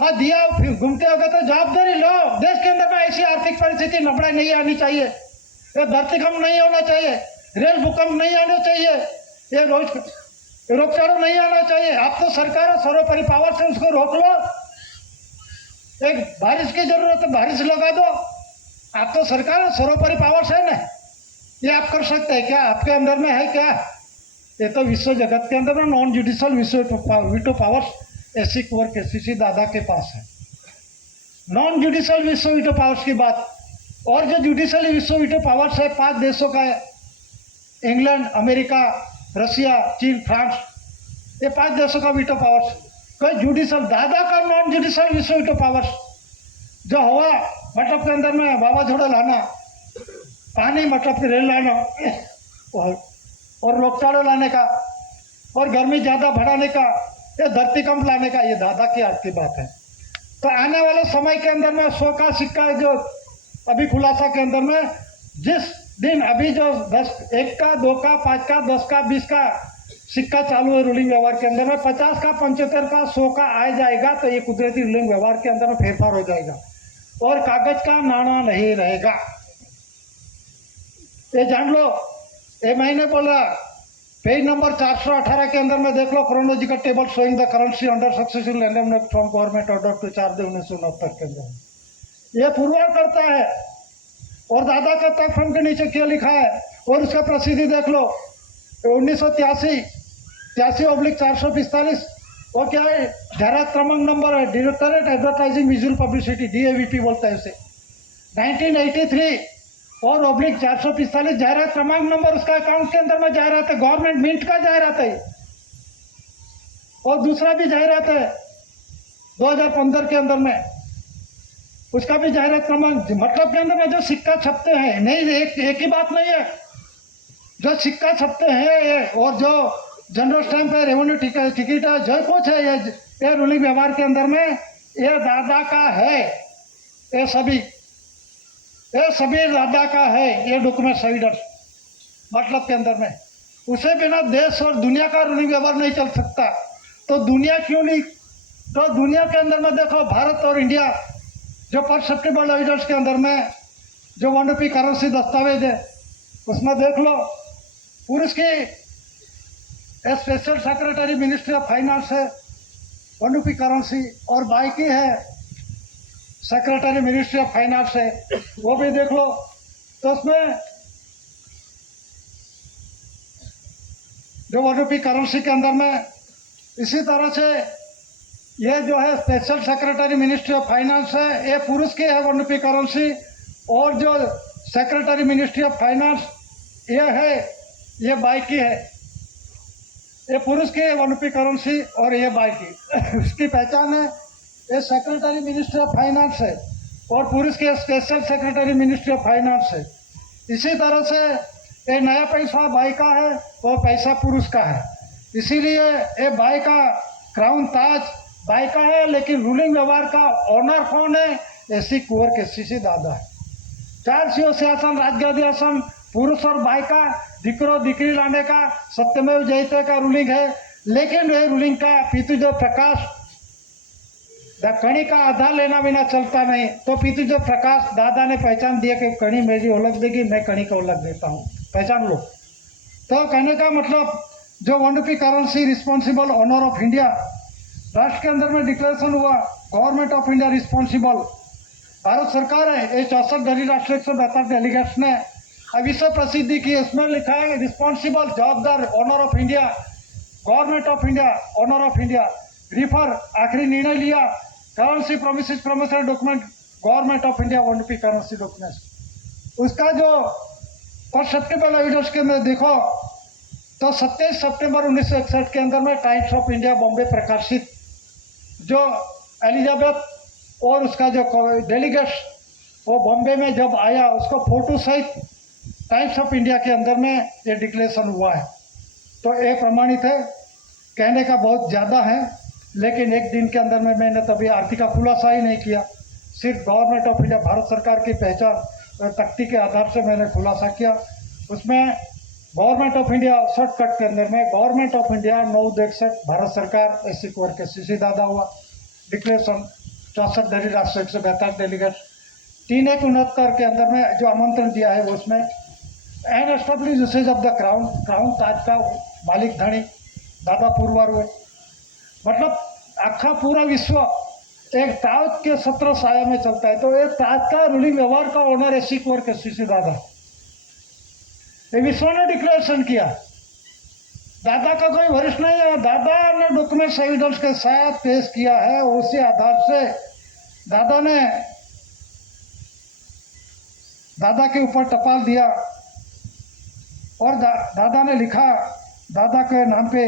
हाँ दिया, फिर घूमते होगा तो जवाबदारी लो। देश के अंदर में ऐसी आर्थिक परिस्थिति नबड़ाई नहीं आनी चाहिए, ये धरतीकंप नहीं होना चाहिए, रेल भूकंप नहीं आना चाहिए, ये रोगचाड़ा नहीं आना चाहिए। आप तो सरकार सर्वोपरि पावर से उसको रोक लो। एक बारिश की जरूरत है, बारिश लगा दो। आप तो सरकार सर्वोपरि पावर से है ना, ये आप कर सकते हैं क्या? आपके अंदर में है क्या? ये तो विश्व जगत के अंदर में नॉन जुडिशियल वीटो पावर्स ऐसी कुंवर KCC दादा के पास है। नॉन जुडिशियल विश्व वीटो पावर्स की बात, और जो जुडिशियल विश्व वीटो पावर्स है 5 देशों का है, इंग्लैंड, अमेरिका, रशिया, चीन, फ्रांस, ये 5 देशों का वीटो पावर्स। कोई जुडिशियल दादा का नॉन जुडिशियल विश्व वीटो पावर्स जो हुआ, मतलब के अंदर में वावाझोड़ा लाना, पानी मतलब कि रेल लाना, और रोगचाड़ा लाने का, और गर्मी ज़्यादा बढ़ाने का, या धरतीकंप लाने का, ये दादा की आज की बात है। तो आने वाले समय के अंदर में 100 का सिक्का जो अभी खुलासा के अंदर में, जिस दिन अभी जो 10, 1 का, 2 का, 5 का, 10 का, 20 का सिक्का चालू है रूलिंग व्यवहार के अंदर में, 50 का, 75 का, 100 का आ जाएगा, तो ये कुदरती रूलिंग व्यवहार के अंदर में फेरफार हो जाएगा और कागज का नाणा नहीं रहेगा। ये जान लो, ये मैंने बोला। पेज नंबर 418 के अंदर में देख लो, chronological table showing the currency under successive amendment from government order to 4/1969 के अंदर ये पुरवार करता है। और दादा का तक फॉर्म के नीचे क्या लिखा है, और उसका प्रसिद्धि देख लो, 1983/445, वो क्या है? जायरात क्रमांक नंबर है, directorate advertising visual publicity, DAVP बोलता है उसे। 1983 और /445 जायरात क्रमांक नंबर, उसका अकाउंट के अंदर में जायरात है, गवर्नमेंट मिंट का जायरात है। और दूसरा भी जायरात है 2015 के अंदर में, उसका भी जायरात क्रमांक, मतलब के अंदर में जो सिक्का छपते हैं, नहीं एक ही बात नहीं है, जो सिक्का छपते हैं ये, और जो जनरल स्टैंप है, रेवेन्यू टिकट है, जो कुछ है ये रूलिंग व्यवहार के अंदर में ये दादा का है। ये सभी दादा का है, ये डॉक्यूमेंट सवीडर मतलब के अंदर में। उसे बिना देश और दुनिया का रूलिंग व्यवहार नहीं चल सकता। तो दुनिया क्यों नहीं? तो दुनिया के अंदर में देखो, भारत और इंडिया जो परसेप्टेबल एविडेंस के अंदर में जो 1 रुपी करेंसी दस्तावेज है, उसमें देख लो, पुरुष की special secretary ministry of finance है 1 रुपी करेंसी, और बाई की है सेक्रेटरी मिनिस्ट्री ऑफ फाइनेंस है, वो भी देख लो। तो उसमें जो 1 रुपी करेंसी के अंदर में इसी तरह से ये जो है special secretary ministry of finance है, ये पुरुष की है 1 रुपी करेंसी। और जो सेक्रेटरी मिनिस्ट्री ऑफ फाइनेंस ये है, ये बाई की है। ये पुरुष की है 1 रुपी करेंसी और ये बाई की उसकी पहचान है। ये सेक्रेटरी मिनिस्ट्री ऑफ फाइनेंस है और पुरुष की special secretary ministry of finance है। इसी तरह से ये नया पैसा बाई का है और पैसा पुरुष का है। इसीलिए ये बाई का क्राउन ताज बाई का है, लेकिन रूलिंग व्यवहार का ऑनर कौन है? एसी कुंवर केसीसी दादा है। 4 सिंहासन राजगादी पुरुष और बाई का दिकरो दिकरी लाने का सत्यमेव जयते का रूलिंग है। लेकिन ये रूलिंग का पितृदेव प्रकाश कणी का आधार लेना बिना चलता नहीं। तो पितृदेव प्रकाश दादा ने पहचान दिया कि कणी मेरी ओलग देगी, मैं कणी को ओलग देता हूँ, पहचान लो। तो कहने का मतलब जो 1 rupee currency responsible honour of India राष्ट्र के अंदर में डिक्लेरेशन हुआ, government of India responsible Bharat सरकार है। ये 64 धनी राष्ट्र 172 डेलीगेट्स ने विश्व प्रसिद्धि की। इसमें लिखा है रिस्पॉन्सिबल जवाबदार honour of India, government of India honour of India. Refer आखिरी निर्णय लिया currency promises promotional document government of India 1 rupee currency document. उसका जो परसेप्टेबल एविडेंस के अंदर देखो तो 27 सितंबर 1961 के अंदर में टाइम्स ऑफ इंडिया बॉम्बे प्रकाशित जो एलिजाबेथ और उसका जो डेलीगेट्स वो बॉम्बे में जब आया, उसको फोटो सहित टाइम्स ऑफ इंडिया के अंदर में ये डिक्लेरेशन हुआ है। तो ये प्रमाणित है, कहने का बहुत ज़्यादा है, लेकिन एक दिन के अंदर में मैंने तभी आर्थिक का खुलासा ही नहीं किया। सिर्फ गवर्नमेंट ऑफ इंडिया भारत सरकार की पहचान तख्ती के आधार से मैंने खुलासा किया। उसमें गवर्नमेंट ऑफ इंडिया शॉर्टकट के अंदर में गवर्नमेंट ऑफ इंडिया 961 भारत सरकार एसी कुंवर केसीसी दादा हुआ। डिक्लेरेशन 64 धनी राष्ट्र 172 डेलीगेट 3/1/69 के अंदर में जो आमंत्रण दिया है वो उसमें an establish usage of the crown, crown ताज का मालिक धनी दादा पुरवार हुए। मतलब आखा पूरा विश्व एक ताज के 17 साया में चलता है। तो एक ताज का रूलिंग व्यवहार का ओनर एसी कुंवर केसीसी दादा, ये विश्व ने डिक्लेरेशन किया। दादा का कोई वरिष्ठ नहीं है, दादा ने डॉक्यूमेंट्स एविडेंस के साथ पेश किया है। उसी आधार से दादा के ऊपर टपाल दिया और दादा ने लिखा दादा के नाम पे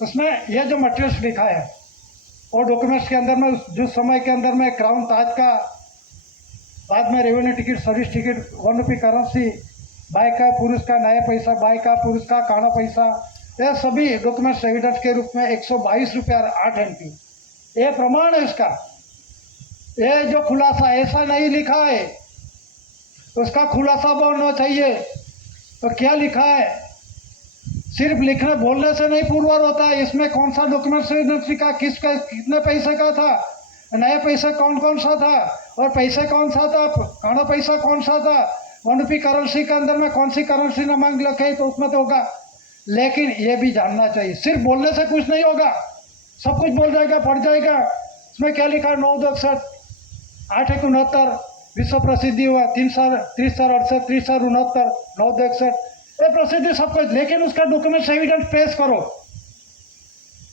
उसमें यह जो मटेरियल्स लिखा है और डॉक्यूमेंट्स के अंदर में जिस समय के अंदर में क्राउन ताज का बाद में revenue ticket, service ticket, 1 rupee currency, by का पुरुष का नया पैसा, बाई का पुरुष का काना पैसा, यह सभी डॉक्यूमेंट्स एविडेंस के रूप में 122 रुपया 8 एमपी ये प्रमाण है इसका। ये जो खुलासा ऐसा नहीं लिखा है, उसका खुलासा होना चाहिए। तो क्या लिखा है? सिर्फ लिखने बोलने से नहीं पुरवार होता है। इसमें कौन सा डॉक्यूमेंट्स एविडेंस का किसका कितने पैसे का था, नया पैसा कौन कौन सा था और पैसे कौन सा था, काना पैसा कौन सा था, 1 रुपी करेंसी के अंदर में कौन सी करेंसी न मांग रखे तो उसमें तो होगा। लेकिन ये भी जानना चाहिए, सिर्फ बोलने से कुछ नहीं होगा। सब कुछ बोल जाएगा, पढ़ जाएगा। इसमें क्या लिखा है? 9/62 8/69 विश्व प्रसिद्धि हुआ 3/68 3/69 9/62 ये प्रसिद्धि सब कुछ। लेकिन उसका डॉक्यूमेंट्स एविडेंस पेश करो।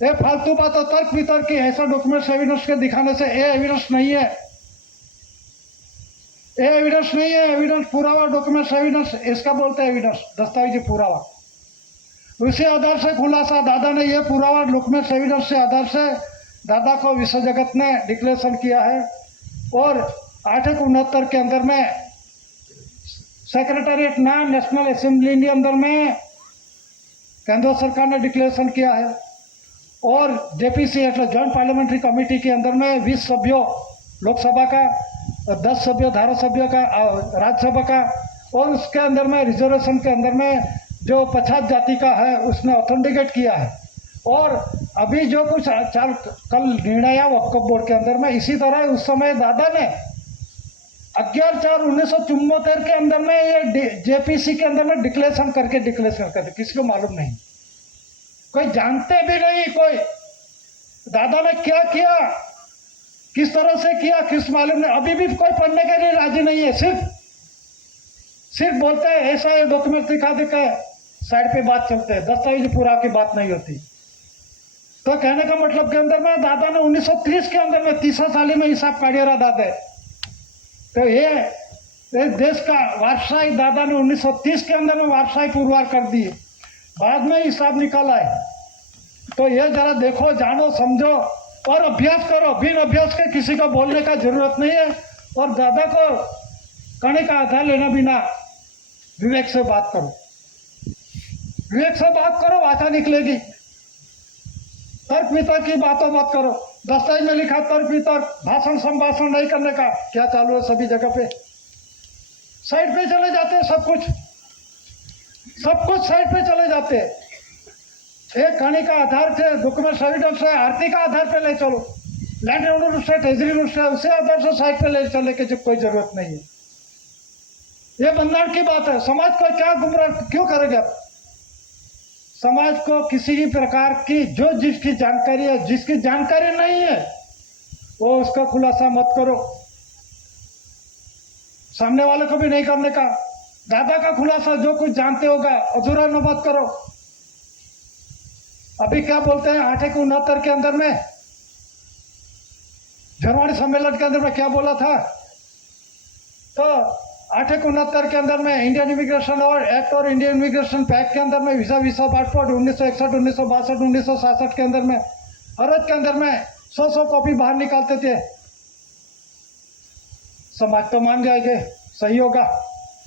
ये फालतू बात और तर्क वितर्क की ऐसा डॉक्यूमेंट्स एविडेंस के दिखाने से ये एविडेंस नहीं है, ये एविडेंस नहीं है। एविडेंस पुरावा, डॉक्यूमेंट्स एविडेंस इसका बोलते हैं एविडेंस, दस्तावेजी पुरावा। उसी आधार से खुलासा दादा ने ये पुरावा डॉक्यूमेंट्स एविडेंस से आधार से दादा को विश्व जगत ने डिक्लेरेशन किया है। और 8/69 के अंदर में सेक्रेटरीट ना नेशनल असेंबली के अंदर में केंद्र सरकार ने डिक्लेरेशन किया है। और जेपीसी जॉइंट पार्लियामेंट्री कमेटी के अंदर में 20 सभ्यों लोकसभा का, 10 सभ्यों धारासभ्यों का, राज्यसभा का, और उसके अंदर में रिजर्वेशन के अंदर में जो 50 जाति का है उसने ऑथेंटिकेट किया है। और अभी जो कुछ कल निर्णय आया वक्फ बोर्ड के अंदर में, इसी तरह उस समय दादा ने 11/4/1974 के अंदर में ये जेपीसी के अंदर में डिक्लेरेशन करते किसी को मालूम नहीं, कोई जानते भी नहीं। कोई दादा ने क्या किया, किस तरह से किया, किस मालूम नहीं। अभी भी कोई पढ़ने के लिए राजी नहीं है, सिर्फ बोलते हैं ऐसा है, डॉक्यूमेंट दिखा साइड पे बात चलते हैं, दस्तावेज पूरा की बात नहीं होती। तो कहने का मतलब के अंदर में दादा ने 1930 के अंदर में 30 साल में हिसाब काढ़िया रहा दादा। तो ये देश का वारसाई दादा ने 1930 के अंदर में वारसाई पुरवार कर दिए, बाद में हिसाब निकाला है। तो ये जरा देखो, जानो, समझो और अभ्यास करो। बिन अभ्यास के किसी को बोलने का जरूरत नहीं है। और दादा को कहने का आधार लेना बिना विवेक से बात करो, विवेक से बात करो, वाचा निकलेगी। तर्क वितर्क की बातों मत करो। दस्तावेज में लिखा तर्क वितर्क, भाषण संभाषण नहीं करने का। क्या चालू है सभी जगह पे, साइड पे चले जाते हैं, सब कुछ साइड पे चले जाते हैं। एक कहानी का आधार से, डॉक्यूमेंट एविडेंस से, आरती का आधार पे ले चलो, लैंड रेवेन्यू से, ट्रेजरी रूल से, उसे आधार से साइड पे ले चलने की कोई जरूरत नहीं है। ये बंधारण की बात है। समाज को क्या गुमराह क्यों करेंगे आप? समाज को किसी भी प्रकार की जो जिसकी जानकारी है, जिसकी जानकारी नहीं है वो उसका खुलासा मत करो, सामने वाले को भी नहीं करने का। दादा का खुलासा जो कुछ जानते होगा अधूरा न मत करो। अभी क्या बोलते हैं 8/69 के अंदर में झरवाड़ी सम्मेलन के अंदर में क्या बोला था? तो 8/69 के अंदर में इंडियन इमिग्रेशन और एक्ट और इंडियन इमिग्रेशन पैक्ट के अंदर में वीजा पासपोर्ट 1961, 1962, 1966 के अंदर में हर एक के अंदर में 100 कॉपी बाहर निकालते थे। समाज तो मान जाएंगे, सही होगा,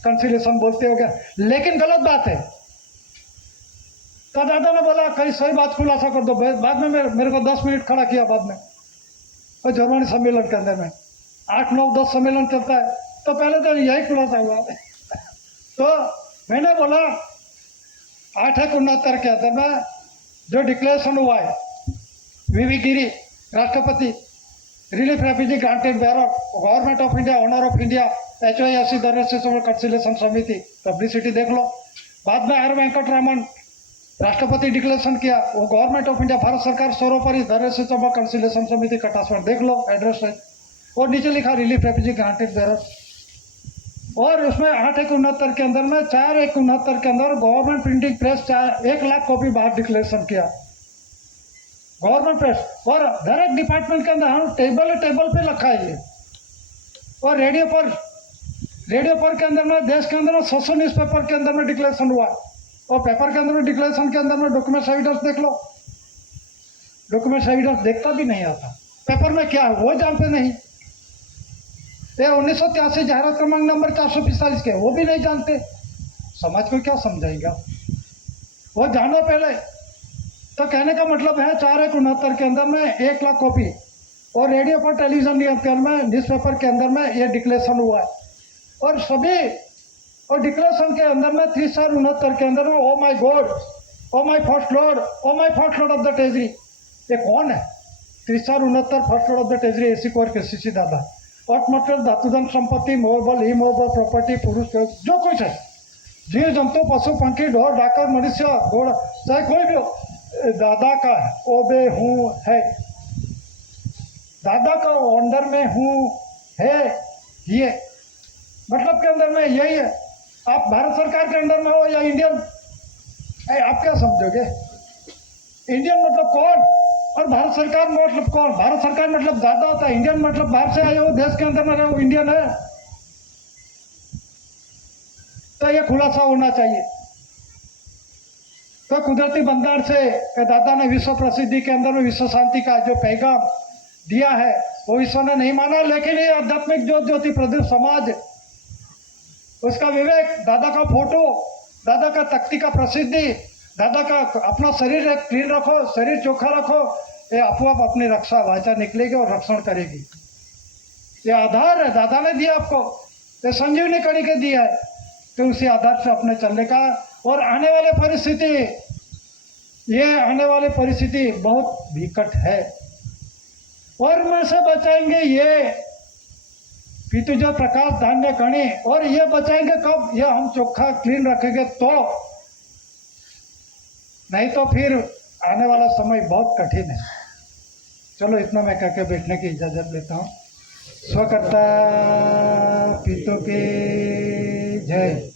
कंसिलेशन बोलते होगा, लेकिन गलत बात है। तो दादा ने बोला कहीं सही बात खुलासा कर दो। बाद में मेरे को 10 मिनट खड़ा किया बाद में, और झरवाड़ी सम्मेलन के अंदर में 8, 9, 10 सम्मेलन चलता है, तो पहले तो यही खुलासा हुआ। तो मैंने बोला 8/69 के अंदर में जो डिक्लेरेशन हुआ है, वीवी गिरी राष्ट्रपति, relief refugee granted bearer, government of India, honour of India, HOAC दर कंसिलेशन समिति, पब्लिसिटी देख लो। बाद में आर वेंकटरामन राष्ट्रपति डिक्लेरेशन किया, वो गवर्नमेंट ऑफ इंडिया, भारत सरकार सर्वोपरि दर कंसिलेशन समिति का अटैचमेंट देख लो, एड्रेस है, और नीचे लिखा रिलीफ रेफ्यूजी ग्रांटेड बेयर। और उसमें 8/69 के अंदर में 4/69 के अंदर government printing press 1 lakh copy बाहर डिक्लेरेशन किया, गवर्नमेंट प्रेस। और हर एक डिपार्टमेंट के अंदर हम टेबल पे रखा है ये। और रेडियो पर के अंदर में देश के अंदर में 100 न्यूज़पेपर के अंदर में डिक्लेरेशन हुआ, और पेपर के अंदर में डिक्लेरेशन के अंदर में डॉक्यूमेंट एविडेंस देख लो। डॉक्यूमेंट एविडेंस देखता भी नहीं आता, पेपर में क्या है वो जानते नहीं। ये 1983 जाहिरात क्रमांक नंबर 445 के, वो भी नहीं जानते। समाज को क्या समझाएगा, वो जानो पहले। तो कहने का मतलब है 4/69 के अंदर में 1 लाख कॉपी, और रेडियो पर, टेलीविजन के अंदर में, न्यूज़पेपर के अंदर में ये डिक्लेरेशन हुआ है। और सभी, और डिक्लेरेशन के अंदर में 3/69 के अंदर में, oh my God, oh my first Lord, oh my first lord of the treasury. ये कौन है? 3/69 first lord of the treasury, AC core के सीसी दादा। और मटेरियल, धातुधन संपत्ति, मोबल, इमोबल प्रॉपर्टी, पुरुष जो कुछ है, जीव जंतु, पशु पंखी, ढोर डाकर, मनुष्य, घोड़ा, चाहे कोई भी हो, दादा का ओबे हूँ है, दादा का अंडर में हूँ है। ये मतलब के अंदर में यही है। आप भारत सरकार के अंडर में हो या इंडियन, आप क्या समझोगे? इंडियन मतलब कौन, और भारत सरकार मतलब कौन? भारत सरकार मतलब दादा होता है, इंडियन मतलब बाहर से आए हो, देश के अंदर में रहे हो, इंडियन है। तो ये खुलासा होना चाहिए। तो कुदरती बंधारण से दादा ने विश्व प्रसिद्धि के अंदर में विश्व शांति का जो पैगाम दिया है वो विश्व ने नहीं माना, लेकिन ये आध्यात्मिक ज्योति प्रदीप समाज, उसका विवेक, दादा का फोटो, दादा का तख्ती का प्रसिद्धि, दादा का अपना शरीर क्लीन रखो, शरीर चोखा रखो, ये अपवाप अपनी रक्षा वाचा निकलेगी और रक्षण करेगी। ये आधार है, दादा ने दिया आपको, ये संजीवनी कड़ी के दिया है, तो उसी आधार से अपने चलने का। और आने वाले परिस्थिति, ये आने वाली परिस्थिति बहुत विकट है, और में से बचाएंगे पितु जो प्रकाश धान्य कणी, और ये बचाएंगे कब? ये हम चोखा क्लीन रखेंगे तो, नहीं तो फिर आने वाला समय बहुत कठिन है। चलो इतना मैं कह के बैठने की इजाज़त लेता हूँ। स्वकर्ता पितु की जय।